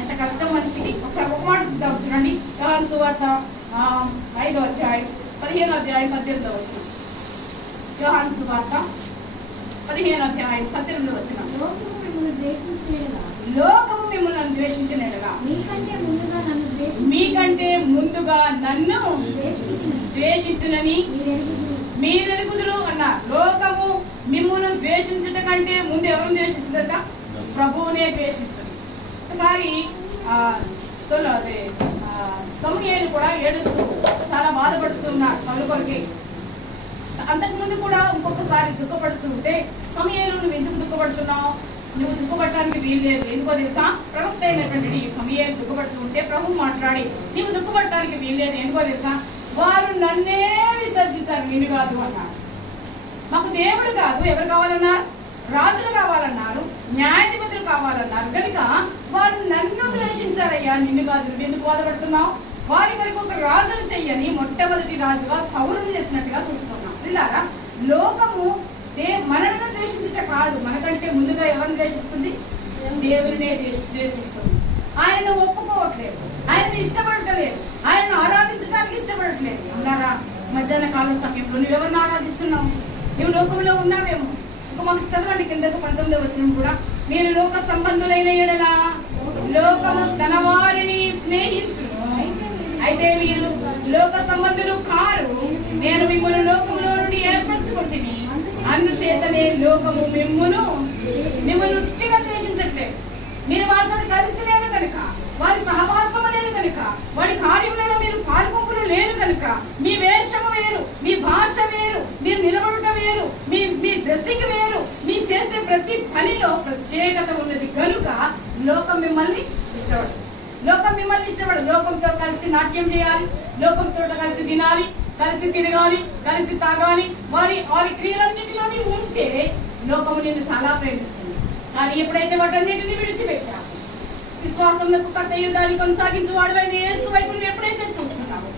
ఎంత కష్టం మనిషికి. ఒకసారి ఒక మాట చూద్దాం, చూడండి. యోహాను సువార్త 5వ అధ్యాయం 15వ అధ్యాయం 18వ వచనం. యోహాను సువార్త 15వ అధ్యాయం 18వ వచనం. లోకము మిమ్మల్ని ద్వేషించిన ఎడల మీకంటే ముందుగా నన్ను ద్వేషించునని మీరెరుగుదురు అన్నారు. లోకము మిమ్మల్ని ద్వేషించట కంటే ముందు ఎవరు ద్వేషిస్తుందట? ప్రభువునే ద్వేషిస్తుంది. ఒకసారి సమూయేలు కూడా ఏడుస్తూ చాలా బాధపడుతున్నాడు సౌలు కొరకే. అంతకుముందు కూడా ఇంకొకసారి దుఃఖపడుతూ ఉంటే, సమూయేలు నువ్వు ఎందుకు దుఃఖపడుతున్నావు? నువ్వు దుఃఖపడటానికి వీల్లేదు. ఎందుకో తెలుసా? ప్రవక్త అయినటువంటి సమూయేలు దుఃఖపడుతూ ఉంటే ప్రభు మాట్లాడి, నువ్వు దుఃఖపడటానికి వీల్లేదు. ఎందుకో తెలుసా? వారు నన్నే విసర్జించారు, నిన్ను కాదు అన్నారు. మాకు దేవుడు కాదు, ఎవరు కావాలన్నారు? రాజులు కావాలన్నారు, న్యాయాధిపతులు కావాలన్నారు. కనుక వారు నన్ను ద్వేషించారయ్యా, నిన్ను కాదు. నువ్వు ఎందుకు బాధపడుతున్నావు? వారి వరకు ఒక రాజును చెయ్యని మొట్టమొదటి రాజుగా సౌలును చేసినట్టుగా చూస్తున్నాం. పిల్లారా, లోకము మనల్ని ద్వేషించట కాదు, మనకంటే ముందుగా ఎవరిని ద్వేషిస్తుంది? దేవుడినే ద్వేషిస్తుంది. ఆయనను ఒప్పుకోవట్లేదు, ఆయనను ఇష్టపడట్లేదు, ఆయనను ఆరాధించడానికి ఇష్టపడట్లేదు. అన్నారా? మధ్యాహ్న కాల సమయంలో నువ్వు ఎవరిని ఆరాధిస్తున్నావు? నువ్వు లోకంలో ఉన్నావేమో. మాకు చదవండి కిందకు 19వ వచనం కూడా. మీరు లోక సంబంధులైన ఎడల లోకము తన వారిని స్నేహించును, అయితే మీరు లోక సంబంధులు కారు. నేను మిమ్మల్ని లోకములో నుండి ఏర్పరచుకుంటుని, అందుచేతనే లోకము మిమ్మల్ని వృత్తిగా ద్వేషించట్లేదు. మీరు వారితో కలిసి లేరు కనుక, వారి సహవాసము లేదు కనుక, వారి కార్యములలో మీరు పాల్పొంపులు లేరు కనుక, మీ వేషము వేరు, మీ భాష వేరు, మీరు నిలబడుట వేరు, మీ డ్రెస్సింగ్ వేరు, మీ చేసే ప్రతి పనిలో ప్రత్యేకత ఉన్నది కనుక లోకం మిమ్మల్ని ఇష్టపడదు. లోకంతో కలిసి నాట్యం చేయాలి, లోకంతో కలిసి తినాలి, కలిసి తిరగాలి, కలిసి తాగాలి, వారి క్రియలన్నిటిలోని ఉంటే లోకము నిన్ను చాలా ప్రేమిస్తుంది. కానీ ఎప్పుడైతే వాటన్నిటిని విడిచిపెట్టావు, విశ్వాసంలో కర్తయ్య దాన్ని కొనసాగించు వాడివైన యేసు వైపు నువ్వు ఎప్పుడైతే చూస్తున్నావు,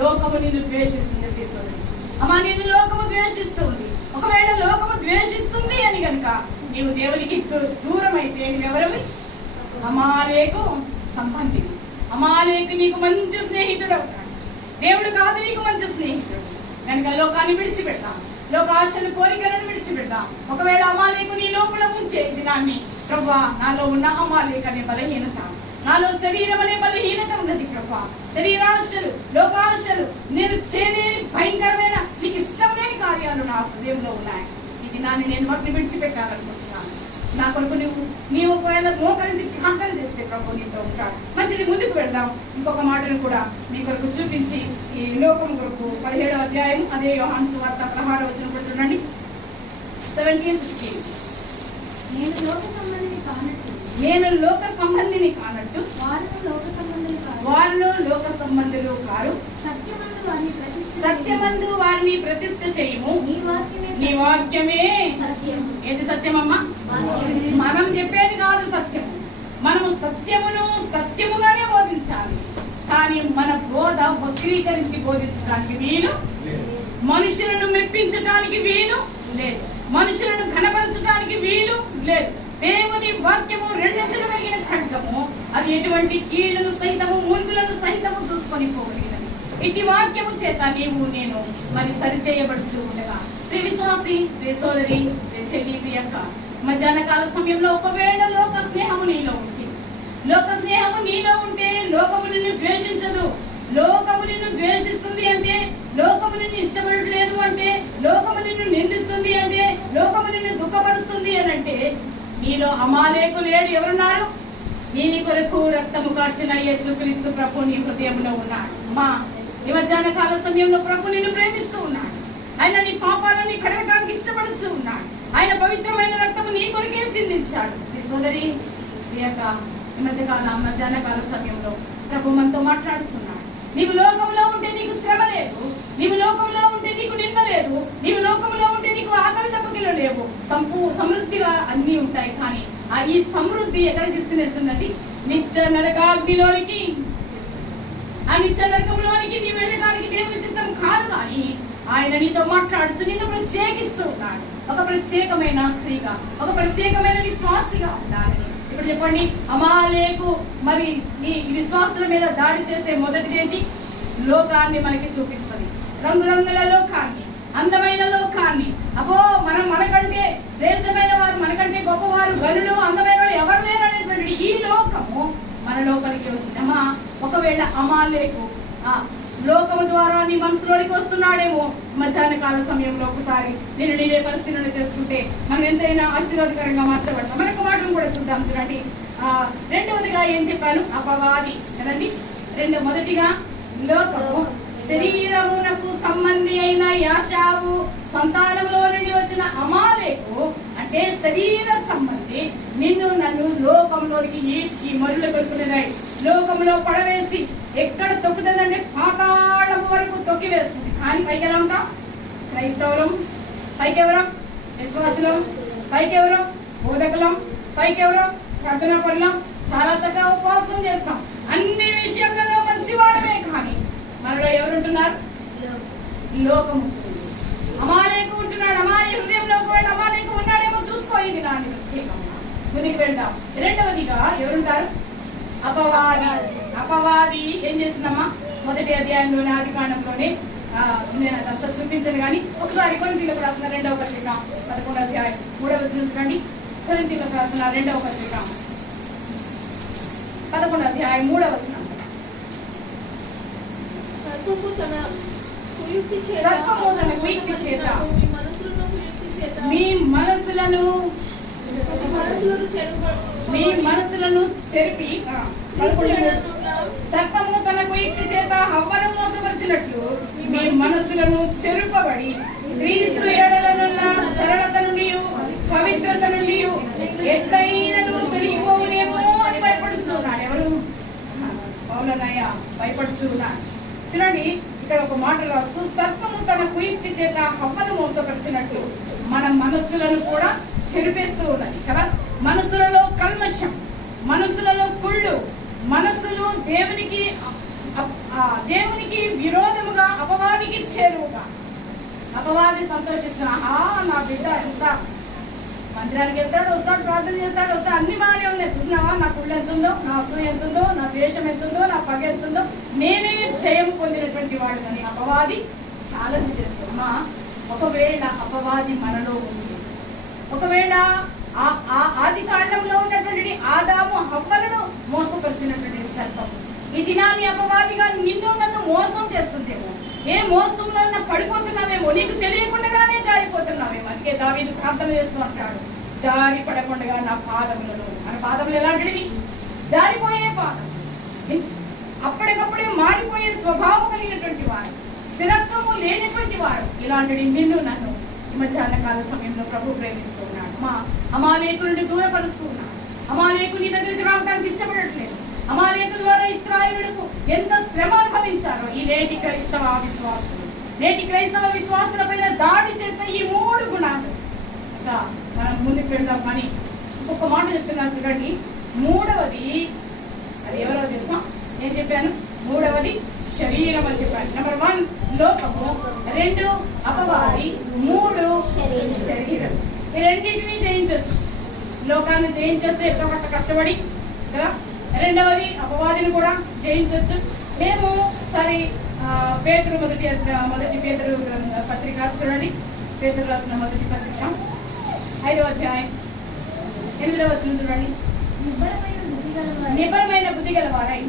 లోకము నిన్ను ద్వేషిస్తుంది. తీసుకుంది అమ్మా, నిన్ను లోకము ద్వేషిస్తుంది. ఒకవేళ లోకము ద్వేషిస్తుంది అని కనుక నీవు దేవునికి దూరం అయితే నువ్వెవరవి? అమాలేకు సంబంధి. అమాలేకు నీకు మంచి స్నేహితుడు అవుతాడు, దేవుడు కాదు నీకు మంచి స్నేహితుడు. కనుక లోకాన్ని విడిచిపెడతాం, లోక ఆశలు కోరికలను విడిచిపెడతాం. ఒకవేళ అమాలేకు నీ లోపల ఉంచే దినాన్ని, ప్రభువా నాలో ఉన్న అమాలేకు అనే బలహీనత, నాలో శరీరం అనే బలహీనత ఉన్నది ప్రభా. శరీరాశలు, లోకాశలు, నేను చేయలేని భయంకరమైన నీకు ఇష్టం లేని కార్యాలు నా హృదయంలో ఉన్నాయి. ఇది నేను వాటిని విడిచిపెట్టాలనుకుంటున్నాను. నా కొరకు నీవు ఒకవేళ మోకరించి ప్రార్థన చేస్తే ప్రభు నీతో ఉంటాడు. మంచిది, ముందుకు వెళ్దాం. ఇంకొక మాటను కూడా మీ కొరకు చూపించి ఈ లోకం కొరకు 17వ అధ్యాయం అదే యోహాను సువార్త 16వ వచనం కూడా చూడండి. 17:16. నేను లోక సంబంధిని కానట్టు వారిలో లోక సంబంధులు కారు. సత్యమందు వారిని ప్రతిష్ఠ చేయము. నీ వాక్యమే ఏది సత్యమమ్మా? మనం చెప్పేది కాదు సత్యము. మనము సత్యమును సత్యముగానే బోధించాలి. కానీ మన బోధ వక్రీకరించి బోధించడానికి వీలు, మనుషులను మెప్పించడానికి వీలు లేదు, మనుషులను ఘనపరచడానికి వీలు లేదు. దేవుని వాక్యము రెండించలు కలిగిన ఖడ్గము, అది ఎటువంటి కీళ్లను సైతము మూల్గులను సైతము దూసుకొని పోగలిగినది. ఇటు వాక్యము చేత నీవు నేను మరి సరిచేయబడుచు ఉండగా ప్రియ విశ్వాసి, ప్రియ సోదరి, ప్రియ చెల్లి, ప్రియంక, మధ్యాహ్న కాల సమయంలో ఒకవేళ లోక స్నేహము నీలో ఉంటే, లోకము నిన్ను ద్వేషించదు. లోకము నిన్ను ద్వేషిస్తుంది అంటే, లోకము నిన్ను ఇష్టపడట్లేదు అంటే, లోకము నిన్ను నిందిస్తుంది అంటే, లోకము నిన్ను దుఃఖపరుస్తుంది అని అంటే, నీలో అమాలేకు లేడు. ఎవరున్నారు? నీ కొరకు రక్తము కార్చిన యేసుక్రీస్తు ప్రభు నీ హృదయంలో ఉన్నాడు. ఈ మధ్యాహ్న కాల సమయంలో ప్రభు నిన్ను ప్రేమిస్తూ ఉన్నాడు. ఆయన నీ పాపాలని కడగడానికి ఇష్టపడుతూ ఉన్నాడు. ఆయన పవిత్రమైన రక్తము నీ కొరకే చిందించాడు. నీ సోదరి ప్రియక, ఈ మధ్యాహ్న కాల సమయంలో ప్రభు మనతో మాట్లాడుతున్నాడు. నీవు లోకంలో ఉంటే నీకు శ్రమ లేదు, నీవు లోకంలో ఉంటే నీకు నింద లేదు, నీవు లోకంలో ఉంటే నీకు ఆకలి దెబ్బకిలు లేవు, సమృద్ధిగా అన్నీ ఉంటాయి. కానీ ఈ సమృద్ధి ఎక్కడ తీసుకుని నిత్య నరకాగ్నిలోనికి, ఆ నిత్య నరకంలోనికి నీ వెళ్ళడానికి దేవుని చిత్తం కాదు. కానీ ఆయన నీతో మాట్లాడుతూ నిన్ను ప్రత్యేకిస్తూ ఉన్నాడు. ఒక ప్రత్యేకమైన స్త్రీగా, ఒక ప్రత్యేకమైన విశ్వాసిగా ఉండాలని. ఇప్పుడు చెప్పండి, అమాలేకు మరి ఈ విశ్వాసుల మీద దాడి చేసే మొదటిది ఏంటి? లోకాన్ని మనకి చూపిస్తుంది. రంగురంగుల లోకాన్ని, అందమైన లోకాన్ని. అబ్బో మనకంటే శ్రేష్టమైన వారు, మనకంటే గొప్పవారు, గనులు, అందమైన వారు ఎవరు లేరు అనేటువంటి ఈ లోకము మన లోపలికి వస్తుంది. అమ్మా, ఒకవేళ అమాలేకు లోకము ద్వారా నీ మనసులోనికి వస్తున్నాడేమో. మధ్యాహ్న కాల సమయంలో ఒకసారి నేను నీవే పరిశీలన చేసుకుంటే మనం ఎంతైనా ఆశీర్వాదకరంగా మార్చబడతాం. మరొక మాటను కూడా చూద్దాం. చూడండి, రెండవదిగా ఏం చెప్పాను? అపవాది కదండి. మొదటిగా లోకము, శరీరమునకు సంబంధి అయిన యాషావు సంతానంలో నుండి వచ్చిన అమాలేకు అంటే శరీర సంబంధి నిన్ను నన్ను లోకంలోనికి ఈడ్చి మరుల కొనుక్కునేదాయి. లోకంలో పడవేసి ఎక్కడ తొక్కుతుందంటే పాతాళం వరకు తొక్కి వేస్తుంది. కానీ పైకి ఎలా ఉంటాం? క్రైస్తవులం, పైకెవరం? విశ్వాసులం, పైకెవరం? బోధకులం, పైకెవరం? ప్రార్థనా పరులం, చాలా చక్కగా ఉపవాసం చేస్తాం, అన్ని విషయంలో మంచివాడమే. కానీ మనలో ఎవరుంటున్నారు? లోకము. అమాలేకు ఉంటున్నాడు. అమాలే హృదయంలో ఒకవేళ అమాలేకు ఉన్నాడేమో చూసుకోయింది. నాని ప్రత్యేకంగా ముందుకు వెళ్దాం. రెండవదిగా ఎవరుంటారు? అపవాది ఏం చేస్తుందమ్మా? మొదటి అధ్యాయంలోనే, ఆది కాండంలోనే, నేను అదంతా చూపించను కానీ ఒకసారి కొరింథీయులకు రాసిన 2వ పత్రిక 11వ అధ్యాయం 3వ వచనం చూడండి. కొరింథీయులకు రాసిన 2వ పత్రిక 11వ అధ్యాయం 3వ వచనం. సర్పము తన కుయుక్తి చేత మీ మనసులను చెరిపి, సర్పము తన కుయుక్తి చేత హవ్వను మోసపరిచినట్లు మీ మనసులను చెరుపబడి క్రీస్తు యేడలనున్న సరళత నుండి పవిత్రత నుండి ఎట్లయినను తొలగిపోవునేమో అని భయపడుచున్నాడు. ఎవరు? పౌలనయ్య భయపడుచున్నాడు. చూడండి, ఇక్కడ ఒక మాట రాస్తూ, సర్పము తన కుయుక్తి చేత హవ్వను మోసపరిచినట్లు మన మనస్సులను కూడా చెరిపేస్తూ ఉన్నది కదా. మనస్సులలో కల్మషం, మనస్సులలో కుళ్ళు, మనస్సులు దేవునికి విరోధముగా, అపవాదికి చేరువుగా. అపవాది సంతోషిస్తున్నా, నా బిడ్డ ఎంత మందిరానికి వెళ్తాడు, వస్తాడు, ప్రార్థన చేస్తాడు, వస్తాడు, అన్ని బాగానే ఉన్నాయి. చూసినావా నా కుళ్ళు ఎంత ఉందో, నా అసూయ ఎంత ఉందో, నా ద్వేషం ఎంత ఉందో, నా పగ ఎంత ఉందో, నేనే జయం పొందినటువంటి వాడు. కానీ అపవాది ఛాలెంజ్ చేస్తున్నా. ఒకవేళ అపవాది మనలో ఉంది, ఒకవేళ ఆది కాండంలో ఉన్నటువంటి ఆదాము హవ్వలను మోసపరిచినటువంటి సర్పము ఈ దినాన్ని అపవాదిగా నిన్ను నన్ను మోసం చేస్తుందేమో, ఏ మోసంలో పడిపోతున్నావేమో, నీకు తెలియకుండానే జారిపోతున్నావేమో. అందుకే దావీదు ప్రార్థన చేస్తూ అంటాడు, జారి పడకుండా నా పాదములను. మన పాదములు ఎలాంటివి? జారిపోయే పాదం, అప్పటికప్పుడే మారిపోయే స్వభావం కలిగినటువంటి వారు, స్థిరత్వము లేనటువంటి వారు. ఇలాంటి నిన్ను నన్ను ఈ మధ్యాహ్న కాల సమయంలో ప్రభు ప్రేమిస్తూ ఉన్నాడు. మా అమాలేకుని దూరపరుస్తూ ఉన్నాడు. అమాలేకుని దగ్గరికి రావడానికి ఇష్టపడట్లేదు. అమాలేకు ద్వారా ఇశ్రాయేలుకు ఎంత శ్రమ అనుభవించారో ఈ నేటి క్రైస్తవ విశ్వాసుల పైన దాడి చేస్తే ఈ 3 గుణాలు. ఇంకా మనం ముందుకు వెళ్దాం. కానీ ఇంకొక మాట చెప్తున్నాను చూడండి. 3వది అది ఎవరో తెలుసా? నేను చెప్పాను 3వది శరీరం అని చెప్పాను. నెంబర్ 1 లోకము, 2 అపవాది, 3 శరీరం. ఈ రెండింటినీ జయించవచ్చు. లోకాన్ని జయించవచ్చు ఎట్లా పట్ల కష్టపడి కదా. రెండవది అపవాదిని కూడా జయించవచ్చు. మేము సరే పేతురు మొదటి పేతురు పత్రిక చూడండి. పేతురు రాసిన మొదటి పత్రిక 5వ అధ్యాయం 8వ వచనం చూడండి. నిబరమైన బుద్ధి గలవారై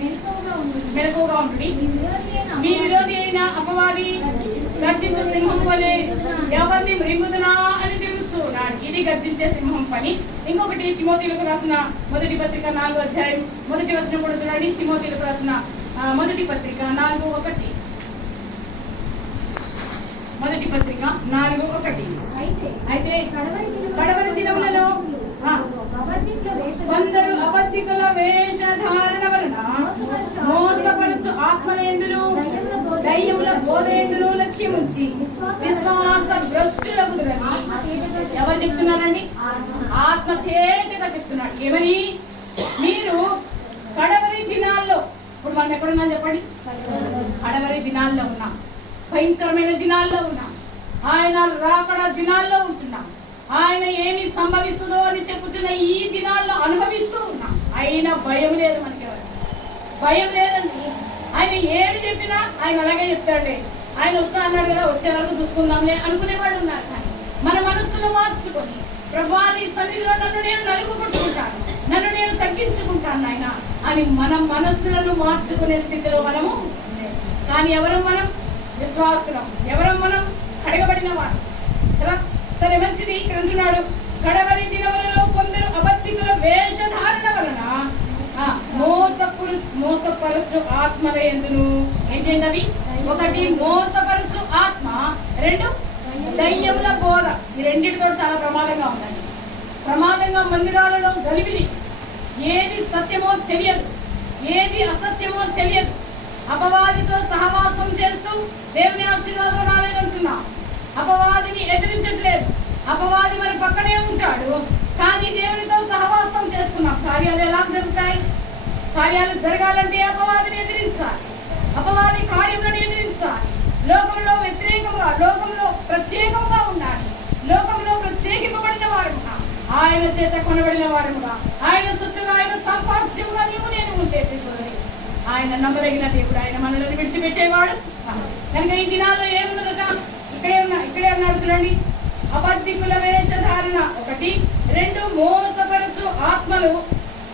మెలకువగా ఉండి మీ విరోధి అయిన అపవాది గర్జించే సింహం వలె ఎవరిని మృంగుదునా అని తిరుగుతున్నాడు. ఇది గర్జించే సింహం పని. ఇంకొకటి తిమోతిలకు రాసిన మొదటి పత్రిక 4వ అధ్యాయం 1వ వచనం కూడా చూడండి. తిమోతిలకు రాసిన మొదటి పత్రిక 4:1. మొదటి పత్రిక 4:1. అయితే కడవరి దినములలో కొందరు అబద్ధికుల వేషధారణ వలన మోసపరచు ఆత్మలేందులు దయ్యముల బోధేందులు లక్ష్యముంచి విశ్వాస భ్రష్టులగుదురని ఎవరు చెప్తున్నారండి? ఆత్మ తేటగా చెప్తున్నాడు. ఏమని? మీరు కడవరి దినాల్లో, ఇప్పుడు మనం ఎక్కడున్నాం చెప్పండి? కడవరి దినాల్లో ఉన్నాం. భయంకరమైన దినాల్లో ఉన్నాం. ఆయన రాకడ దినాల్లో ఉంటున్నాం. ఆయన ఏమి సంభవిస్తుందో అని చెప్పుచున్న ఈ దినాల్లో అనుభవిస్తూ ఉన్నాం. అయినా భయం లేదు మనకి. భయం లేదండి. ఆయన ఏమి చెప్పినా ఆయన అలాగే చెప్తాడే. ఆయన వస్తా అన్నాడు కదా, వచ్చే వరకు చూసుకుందాంలే అనుకునేవాడు ఉన్నారు. కానీ మన మనస్సును మార్చుకొని ప్రభువా నీ సన్నిధిలో నన్ను నేను నలుగుకుంటుకుంటాను, నన్ను నేను తగ్గించుకుంటాను ఆయన అని మన మనస్సులను మార్చుకునే స్థితిలో మనము. కానీ ఎవరం మనం? విశ్వాసులం. ఎవరం మనం? కడగబడిన వాడు కదా. సరే మంచిది. ఇక్కడ అంటున్నాడు కడవరి దినములలో కొందరు అబద్ధికుల వేషధారణ వలన మోసపరచు ఆత్మల యందును. ఏంటండి అవి? 1 మోసపరచు ఆత్మ, 2 దయ్యముల బోధ. ఈ రెండింటితో చాలా ప్రమాదంగా ఉందండి. ప్రమాదంగా మందిరాలలో గలిబిలి. ఏది సత్యమో తెలియదు, ఏది అసత్యమో తెలియదు. అపవాదితో సహవాసం చేస్తూ దేవుని ఆశీర్వాదం రాలేదంటున్నా. అపవాదిని ఎదిరించట్లేదు. అపవాది మరి పక్కనే ఉంటాడు, కానీ దేవునితో సహవాసం చేస్తున్నాం. కార్యాలు ఎలా జరుగుతాయి? కార్యాలు జరగాలంటే అపవాదిని ఎదిరించాలి. అపవాది కార్యములను ఎదిరించాలి. లోకంలో వ్యతిరేకంగా, లోకంలో ప్రత్యేకంగా ఉండాలి. లోకంలో ప్రత్యేకింపబడిన వారుగా, ఆయన చేత కొనబడిన వారుగా, ఆయన సొత్తుగా, ఆయన సంపాద్యముగా నీవు నేను ఉంటే ఆయన నమ్మదగిన దేవుడు. ఆయన మనల్ని విడిచిపెట్టేవాడు కనుక ఈ దినాల్లో ఏమున్నదట? ఇక్కడే ఉన్నాడు చూడండి. అబద్ధికుల వేషధారణ 1, 2 మోసపరచు ఆత్మలు,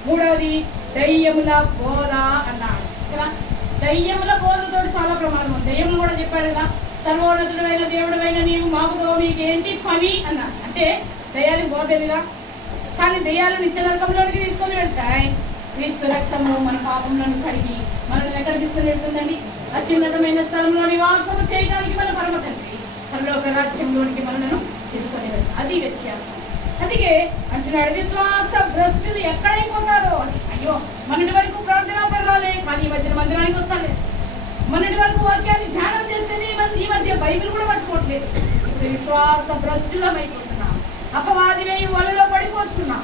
3వది దయ్యముల బోధ అన్నాడు కదా. దయ్యముల బోధతో చాలా ప్రమాదం ఉంది. దయ్యములు కూడా చెప్పాడు కదా, సర్వోన్నతుడు అయిన దేవుడు అయిన నీవు మాకుతో మీకు ఏంటి పని అన్నాడు. అంటే దయ్యాలకు బోధేదిగా, కానీ దయ్యాలు నిత్య నరకంలోనికి తీసుకొని వెళ్తాయి. క్రీస్తు రక్తము మన పాపములను కడిగి మనల్ని ఎక్కడ తీసుకొని వెళ్తుందండి? అత్యున్నతమైన స్థలంలో నివాసము చేయడానికి మన పరమ తండ్రి పరలోక రాజ్యంలోనికి మనలను తీసుకొని వెళ్తాం. అది వ్యత్యాసం. అందుకే అంటున్నాడు విశ్వాస భ్రష్టులు ఎక్కడైపోతారో అని. అయ్యో మొన్నటి వరకు ప్రార్థనా పర్వాలే, కానీ ఈ మధ్యన మందిరానికి వస్తాలే. మొన్నటి వరకు వాక్యాన్ని ధ్యానం చేస్తేనే ఈ మధ్య బైబిల్ కూడా పట్టుకోవట్లేదు. ఇప్పుడు విశ్వాస భ్రష్టులం అయిపోతున్నాం. అపవాది వేయి వలలో పడిపోతున్నాం.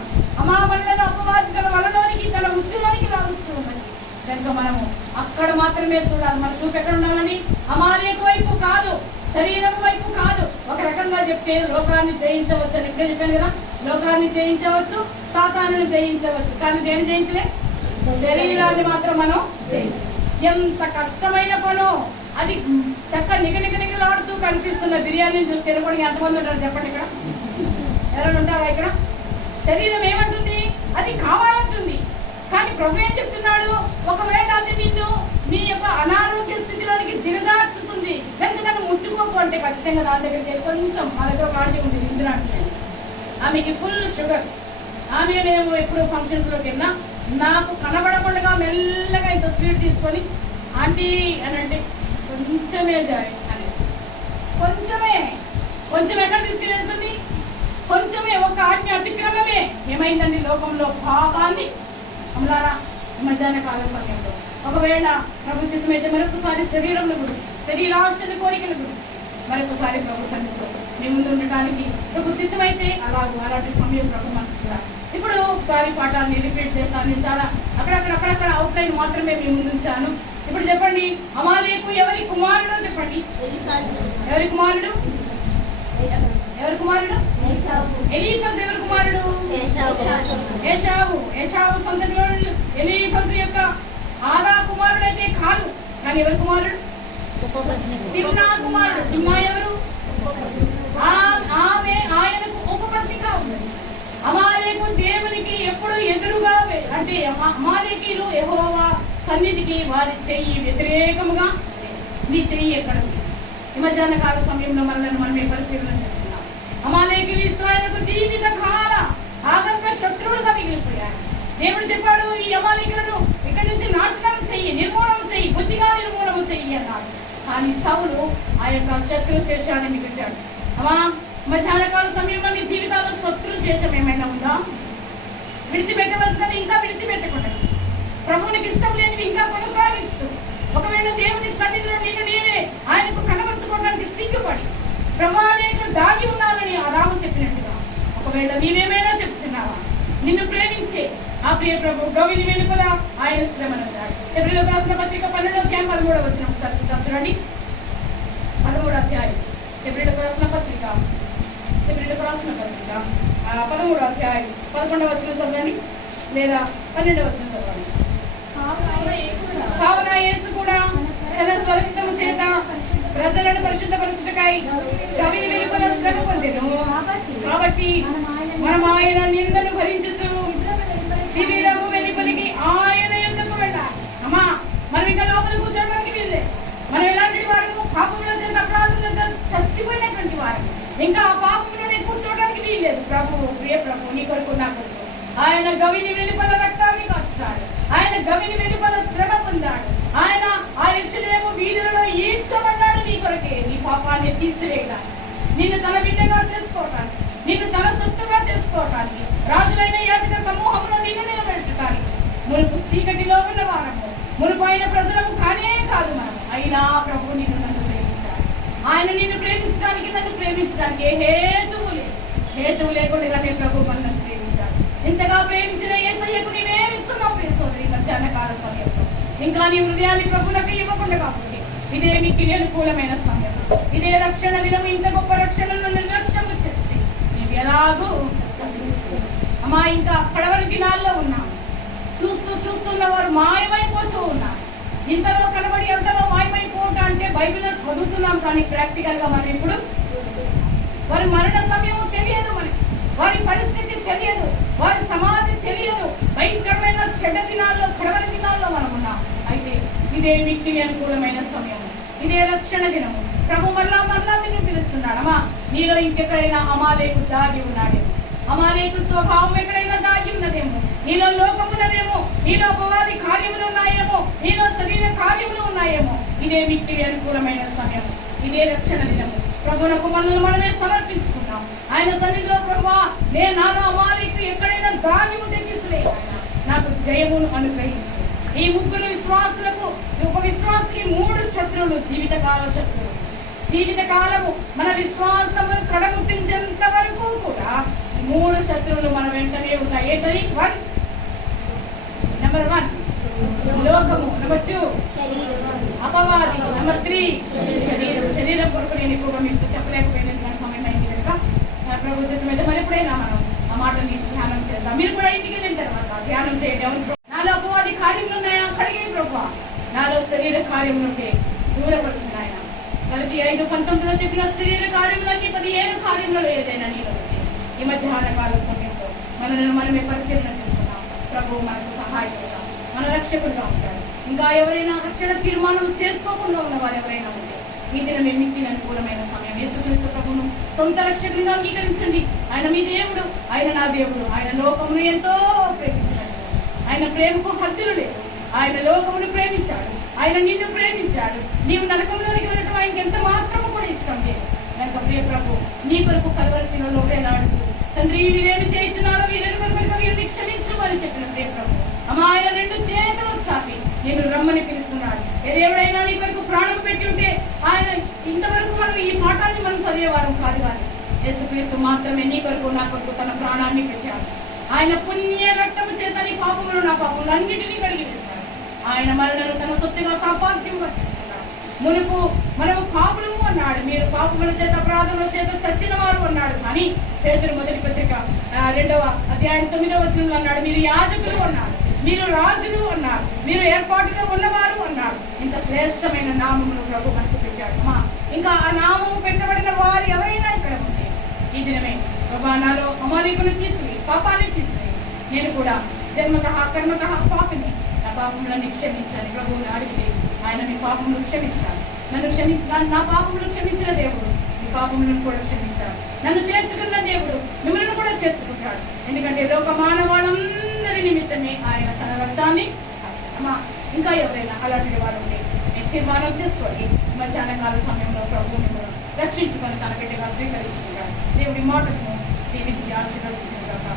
మనలను అపవాది తన వలలోనికి, తన ఉచ్చులోనికి రావచ్చు ఉన్నది. కనుక మనము అక్కడ మాత్రమే చూడాలి. మన చూపు ఎక్కడ ఉండాలని? అమాలేకు వైపు కాదు, శరీరం వైపు కాదు. ఒక రకంగా చెప్తే లోకాన్ని జయించవచ్చు అని ఇప్పుడే చెప్పాను కదా. లోకాన్ని జయించవచ్చు, సాతానుని జయించవచ్చు, కానీ దేని జయించలే? శరీరాన్ని మాత్రం మనం జయించలేం. ఎంత కష్టమైన పనో అది. చక్క నిగనిగలాడుతూ కనిపిస్తున్న బిర్యానీని చూసి తినకుండా ఎంతమంది ఉంటారు చెప్పండి? ఇక్కడ ఎవరైనా ఉంటారా? ఇక్కడ శరీరం ఏమంటుంది? అది కావాలంటుంది. కానీ ప్రభు ఏం చెప్తున్నాడు? ఒకవేళ అది నిన్ను నీ యొక్క అనారోగ్య స్థితిలోనికి దిగజార్చుతుంది, లేకపోతే నన్ను ముట్టుకోకు అంటే ఖచ్చితంగా దాని దగ్గరికి వెళ్ళి కొంచెం మా దగ్గర ఒక ఆంటీ ఉంది ఇందిరా అంటే, ఆమెకి ఫుల్ షుగర్. ఆమె మేము ఎప్పుడు ఫంక్షన్స్లోకి వెళ్ళినా నాకు కనబడకుండా మెల్లగా ఇంత స్వీట్ తీసుకొని ఆంటీ అని అంటే కొంచెమే జాయ్ అని, కొంచెం ఎక్కడ తీసుకుని వెళ్తుంది? కొంచెమే, ఒక ఆజ్ఞ అతిక్రమమే ఏమైందండి లోకంలో పాపాన్ని. అమలారా, మధ్యాహ్న కాల సమయంలో ఒకవేళ ప్రభు చిత్తమైతే మరొకసారి శరీరంలో గురించి, శరీరాశల కోరికల గురించి మరొకసారి ప్రభు సన్నిధిలో మీ ముందు ఉండటానికి ప్రభు చిత్తమైతే అలాంటి సమయం ప్రభు మనకు ఇస్తారు. ఇప్పుడు ఒకసారి పాఠాన్ని రిపీట్ చేస్తాను. నేను చాలా అక్కడక్కడ అవుట్లైన్ మాత్రమే మీ ముందు ఉంచాను. ఇప్పుడు చెప్పండి, అమాలేకు ఎవరి కుమారుడో చెప్పండి. ఎవరి కుమారుడు? ఎలీఫజు ఎవరి కుమారుడు? ఏశావు సంతతిలో ఎలీఫజు యొక్క ఆదా కుమారుడైతే కాదు, కానీ ఎవరి కుమారుడు? తిమ్నా కుమారుడు. తిమ్నా ఎవరు? ఆమె ఆయనకు ఉపపత్నిగా ఉంది. అమాలేకు దేవునికి ఎప్పుడు ఎదురుగా, అంటే అమాలేకీలు యెహోవా సన్నిధికి వారి చెయ్యి వ్యతిరేకముగా. నీ చెయ్యి ఎక్కడ ఉంది? ఈ మధ్యాహ్న కాల సమయంలో మనమే పరిశీలన చేస్తున్నాం. అమాలేకీలు ఇశ్రాయేలుకు జీవిత కాల ఆగంత శత్రువులుగా మిగిలిపోయారు. దేవుడు చెప్పాడు, ఈ అమాలేకీలను ఇక్కడి నుంచి నాశనం చెయ్యి, నిర్మూలన చెయ్యి, బుద్ధిగా నిర్మూలన చెయ్యి అన్నాడు. కానీ సౌలు ఆ యొక్క శత్రు శేషాన్ని మిగిల్చాడు. అమ్మా, మధ్యాహ్న కాల సమయంలో మీ జీవితాల్లో శత్రు శేషం ఏమైనా ఉందా? విడిచిపెట్టవలసినవి ఇంకా విడిచిపెట్టకుండా, ప్రభువునికి ఇష్టం లేనివి ఇంకా కొనసాగిస్తూ, ఒకవేళ దేవుని సన్నిధిలో నిన్ను నీవే ఆయనకు కనబరుచుకోవడానికి సిగ్గుపడి ప్రభావికుడు దాగి ఉన్నానని ఆదాము చెప్పినట్టుగా ఒకవేళ నీవేమైనా చెప్తున్నావా? నిన్ను ప్రేమించే ఆ ప్రియ ప్రభు గవిని వెలుపల ఆయన శ్రమనున్నాడు. హెబ్రీయులకు రాసిన పత్రిక 12వ అధ్యాయం 13వ వచనం ఒకసారి చూడండి. 13వ అధ్యాయం హెబ్రీయులకు రాసిన పత్రిక 13వ అధ్యాయం 11వ వచనం చదవండి, లేదా 12వ వచనం చదవండి. కావున యేసు కూడా తన స్వరక్తము చేత ప్రజలను పరిశుద్ధపరచుటకై గవిని వెలుపల శ్రమ పొందెను. కాబట్టి మనం ఆయన నిందను భరించుచు శిబిరము వెలుపలికి ఆయన యొద్దకు వెళ్ళాలి. అమ్మా, మనం ఇంకా లోపల కూర్చోడానికి వీళ్ళే. మనం ఎలాంటి వారు? పాపముల చేత అపరాధములతో చచ్చిపోయినటువంటి వారు. ఇంకా ఆ పాపంలోనే కూర్చోవడానికి వీల్లేదు. ప్రభు, ప్రియ ప్రభు, నీ కొరకు నా కొరకు ఆయన గవిని వెలుపల రక్తాన్ని కార్చాడు. ఆయన గవిని వెలుపల శ్రమ పొందాడు. ఆయన ఆ యెరూషలేము వీధులలో ఈడ్చబడ్డాడు నీ కొరకే, నీ పాపాన్ని తీసివేయడానికి, నిన్ను తన బిడ్డగా చేసుకోవటానికి, నిన్ను తన సొత్తుగా చేసుకోవటానికి, రాజులైన యాజక సమూహంలో నిన్ను నిలబెట్టడానికి. మునుపు చీకటిలో ఉన్న వారము, మునుపు అయిన ప్రజలము కానే కాదు మనము. అయినా ప్రభు నిన్ను నన్ను ప్రేమించాడు. ఆయన నిన్ను ప్రేమించడానికి, నన్ను ప్రేమించడానికి ఏ హేతువు లేకుండానే ప్రభు మనల్ని ప్రేమించాడు. ఇంతగా ప్రేమించిన యేసయ్యకు నీవేమిస్తున్నావు ప్రియ సోదరి? మధ్యాహ్న కాల సమయంలో ఇంకా నీ హృదయాన్ని ప్రభులకు ఇవ్వకుండా కాబట్టి ఇదే మీకు అనుకూలమైన సమయం, ఇదే రక్షణ దినం. ఇంత గొప్ప రక్షణను నిర్లక్ష్యం చేస్తే నీవు ఎలాగూ అమ్మా, ఇంకా అప్పటి వరకు దినాల్లో ఉన్నాం. చూస్తున్న వారు మాయమైపోతూ ఉన్నారు. ఇంతలో కనబడి అంతలో మాయమైపోవటం అంటే బైబిల్ చదువుతున్నాం, కానీ ప్రాక్టికల్ గా మనం ఇప్పుడు వారి మరణ సమయం తెలియదు, మనకి వారి పరిస్థితి తెలియదు, వారి సమాధి తెలియదు. భయంకరమైన చెడ్డ దినాల్లో, కడవరి దినాల్లో మనం ఉన్నాం. అయితే ఇదే మిక్కిలి అనుకూలమైన సమయం, ఇదే రక్షణ దినము. ప్రభు మరలా నిన్ను పిలుస్తున్నాడు. అమ్మా, నీలో ఇంకెక్కడైనా అమాలేకు దాగి ఉన్నాడేమో, అమాలేకు స్వభావం ఎక్కడైనా దాగి ఉన్నదేమో, నీలో లోకమున్నదేమో, నీలో అపవాది కార్యములు ఉన్నాయేమో, నీలో శరీర కార్యములు ఉన్నాయేమో. ఇదే మిక్కిలి అనుకూలమైన సమయం, ఇదే రక్షణ దినము. ప్రభువునకు మనల్ని మనమే సమర్పించుకున్నాం. ఆయన సన్నిధిలో, ప్రభువా, నేను నాలో అమాలేకు ఎక్కడైనా దాగి ఉంటే తీసివేయ, నాకు జయమును అనుగ్రహించు. ఈ ముగ్గురు విశ్వాసులకు, ఒక విశ్వాసికి 3 శత్రువులు, జీవితకాల శత్రువులు. జీవితకాలము మన విశ్వాసమును కడముట్టించేంత వరకు కూడా 3 శత్రువులు మన వెంటనే ఉన్నాయి. ఏంటది? నెంబర్ 1 లోకము, నెంబర్ 2 అపవాది, నెంబర్ 3 శరీరం కొరకు నేను ఎక్కువగా మీకు చెప్పలేకపోయినది, మన సమయం అయింది కనుక ప్రభు చిత్తం అయితే మరి ఎప్పుడైనా మనం ఆ మాటని ధ్యానం చేద్దాం. మీరు కూడా ఇంటికి వెళ్ళిన తర్వాత ధ్యానం చేయడం. నాలో అపవాది కార్యములు ఉన్నాయా? కడిగిన ప్రభు, నాలో శరీర కార్యములు ఉంటే దూరపడుచున్న ఆయన. Galatia 5:19 చెప్పిన శరీర కార్యములన్నీ 17 కార్యములలో ఏదైనా నీలో ఉంటే, ఈ మధ్యాహ్న కాల సమయంలో మనల్ని మనమే పరిశీలన చేసుకున్నాం. ప్రభు మనకు సహాయకుడుగా, మన రక్షకుడుగా ఉంటాడు. ఇంకా ఎవరైనా రక్షణ తీర్మానం చేసుకోకుండా ఉన్న వారు ఎవరైనా ఉంటే ఈ దినం మిక్కిన అనుకూలమైన సమయం. యేసుక్రీస్తు ప్రభువును సొంత రక్షకుడిగా అంగీకరించండి. ఆయన మీ దేవుడు, ఆయన నా దేవుడు. ఆయన లోకమును ఎంతో ప్రేమించినట్టు, ఆయన ప్రేమకు హద్దులు లేదు. ఆయన లోకమును ప్రేమించాడు, ఆయన నిన్ను ప్రేమించాడు. నీవు నరకంలోనికి వెళ్ళటం ఆయనకి ఎంత మాత్రము కూడా ఇష్టం లేదు. కనుక ప్రియ ప్రభు, నీ కొరకు కలవరశిలలో వేలాడుచు, తండ్రి వీరేమి చేయించున్నారో వీరెరుగరు కనుక వీరిని క్షమించమని చెప్పిన ప్రియ ప్రభు, అమ్మా ఆయన 2 చేతులు చాపి నేను రమ్మని పిలుస్తున్నాడు. ఎవరైనా నీ కొరకు ప్రాణం పెట్టి ఉంటే ఆయన ఇంతవరకు మనం ఈ పాఠాన్ని మనం చదివేవారం కాదు, కానీ యేసుక్రీస్తు మాత్రమే నీ కొరకు నా కొరకు తన ప్రాణాన్ని పెట్టాడు. ఆయన పుణ్య రక్తము చేత నీ పాపములు నా పాపములు అన్నిటినీ కడిగి వేశాడు. ఆయన మనలను తన సొత్తుగా సంపాద్యం వర్తిస్తున్నాడు. మునుపు మనము పాపులము అన్నాడు, మీరు పాపముల చేత అపరాధముల చేత చచ్చిన వారు అన్నాడు. కానీ పేతురు మొదటి పత్రిక 2వ అధ్యాయం 9వ వచనంలో అన్నాడు, మీరు యాజకులు అన్నారు, మీరు రాజులు అన్నారు, మీరు ఏర్పాటులో ఉన్నవారు అన్నారు. ఇంత శ్రేష్టమైన నామమును ప్రభు మనకు పెట్టాడు. ఇంకా ఆ నామము పెట్టబడిన వారు ఎవరైనా ఇక్కడ ఉంటే ఈ దినమే ప్రభా నాలో అమాలికులు తీసివేయి, పాపాన్ని తీసివేయి. నేను కూడా జన్మతః కర్మతః పాపిని, నా పాపములను క్షమించాలి ప్రభువుని అడిగితే ఆయన మీ పాపములు క్షమిస్తాడు. నన్ను నా పాపములు క్షమించిన దేవుడు మీ పాపములను కూడా క్షమిస్తాడు. నన్ను చేర్చుకున్న దేవుడు మిమ్మల్ని కూడా చేర్చుకుంటాడు. ఎందుకంటే లోక మానవాళ్ళందరి నిమిత్తమే ఆయన తన రక్తాన్ని అమ్మా. ఇంకా ఎవరైనా అలాంటి వారు ఉంటే నేను తీర్మానం చేసుకోండి. మధ్యాహ్న కాల సమయంలో ప్రభువుని రక్షించుకొని తన బిడ్డగా స్వీకరించుకుంటాడు. దేవుడి మాటను దీవించి ఆశీర్వదించిన కాక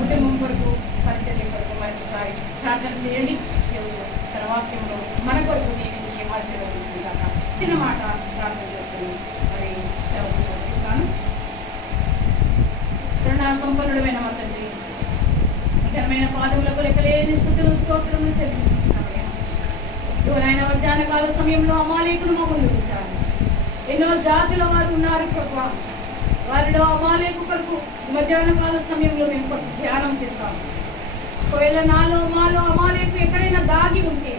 కుటుంబం కొరకు, పరిచర్య కొరకు మరొకసారి ప్రార్థన చేయండి. దేవుడు తన వాక్యంలో మన కొరకు దీవించి ఆశీర్వదించిన కాక చిన్న మాట ప్రార్థన చేస్తుంది. మరి ఇస్తాను. కరుణా సంపన్నుడమైన మా తండ్రి, నికరమైన పాదములకు లెక్కలేని స్తుతులు స్తోత్రములు చెల్లించుకుంటున్నామయ్యా. ఎవరైనా మధ్యాహ్న కాల సమయంలో అమాలేకులు మమ్మల్ని ఉంచారు. ఎన్నో జాతుల వారు ఉన్నారు ప్రభా. వారిలో అమాలేకు కొరకు మధ్యాహ్న కాల సమయంలో మేము ధ్యానం చేస్తాము. ఒకవేళ నాలో మాలో అమాలేకు ఎక్కడైనా దాగి ఉంటే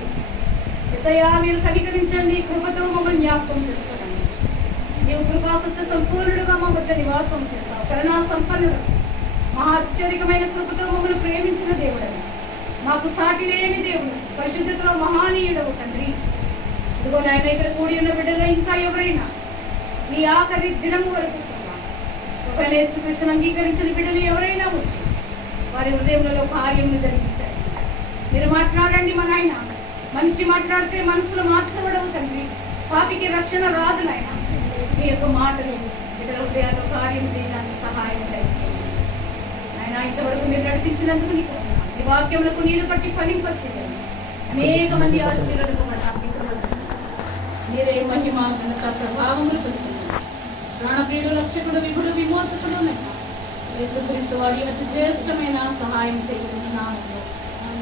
యేసయ్యా మీరు కనికరించండి, కృపతో మమ్మల్ని జ్ఞాపకం చేసుకోండి. నీవు కృపాసత్య సంపూర్ణుడుగా మా వద్ద నివాసం చేస్తావు. కరుణా సంపన్నుడు, మా ఆశ్చర్యకమైన కృపతో మమ్మల్ని ప్రేమించిన దేవుడని, మాకు సాటి లేని దేవుడు, పరిశుద్ధతలో మహానీయుడవు తండ్రి. ఇదిగో నాయన ఇక్కడ కూడి ఉన్న బిడ్డలో ఇంకా ఎవరైనా నీ ఆఖరి దినం వరకు ఒక యేసుక్రీస్తును అంగీకరించిన బిడ్డలు ఎవరైనా ఉంటే వారి హృదయంలో కార్యములు జరిగించారు. మీరు మాట్లాడండి మా నాయన. మనిషి మాట్లాడితే మనసులో మార్చబడవు తండ్రి. పాపికి రక్షణ రాదు నాయన. మీ యొక్క మాటలు బిడ్డల హృదయాల్లో కార్యం చేయడానికి సహాయం దయచేయండి ఆయన. ఇంతవరకు మీరు నడిపించినందుకు నీకు ఈ వాక్యములకు నీరు పట్టి ఫలింపచేయండి. అనేక మంది ఆశీర్వదింపబడ్డారు. మీరే మహిమ ఘనత ప్రభావములు పొందుతున్నారు. ప్రాణప్రియుడు, రక్షకుడు, విభుడు, విమోచకుడు యేసుక్రీస్తు వారి అతి శ్రేష్టమైన సహాయం చేయగలిగినాము.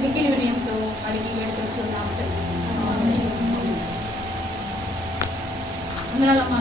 మిగిలి వినయంతో అడిగి వేడుకొచ్చున్నాము. అందరాలమ్మా.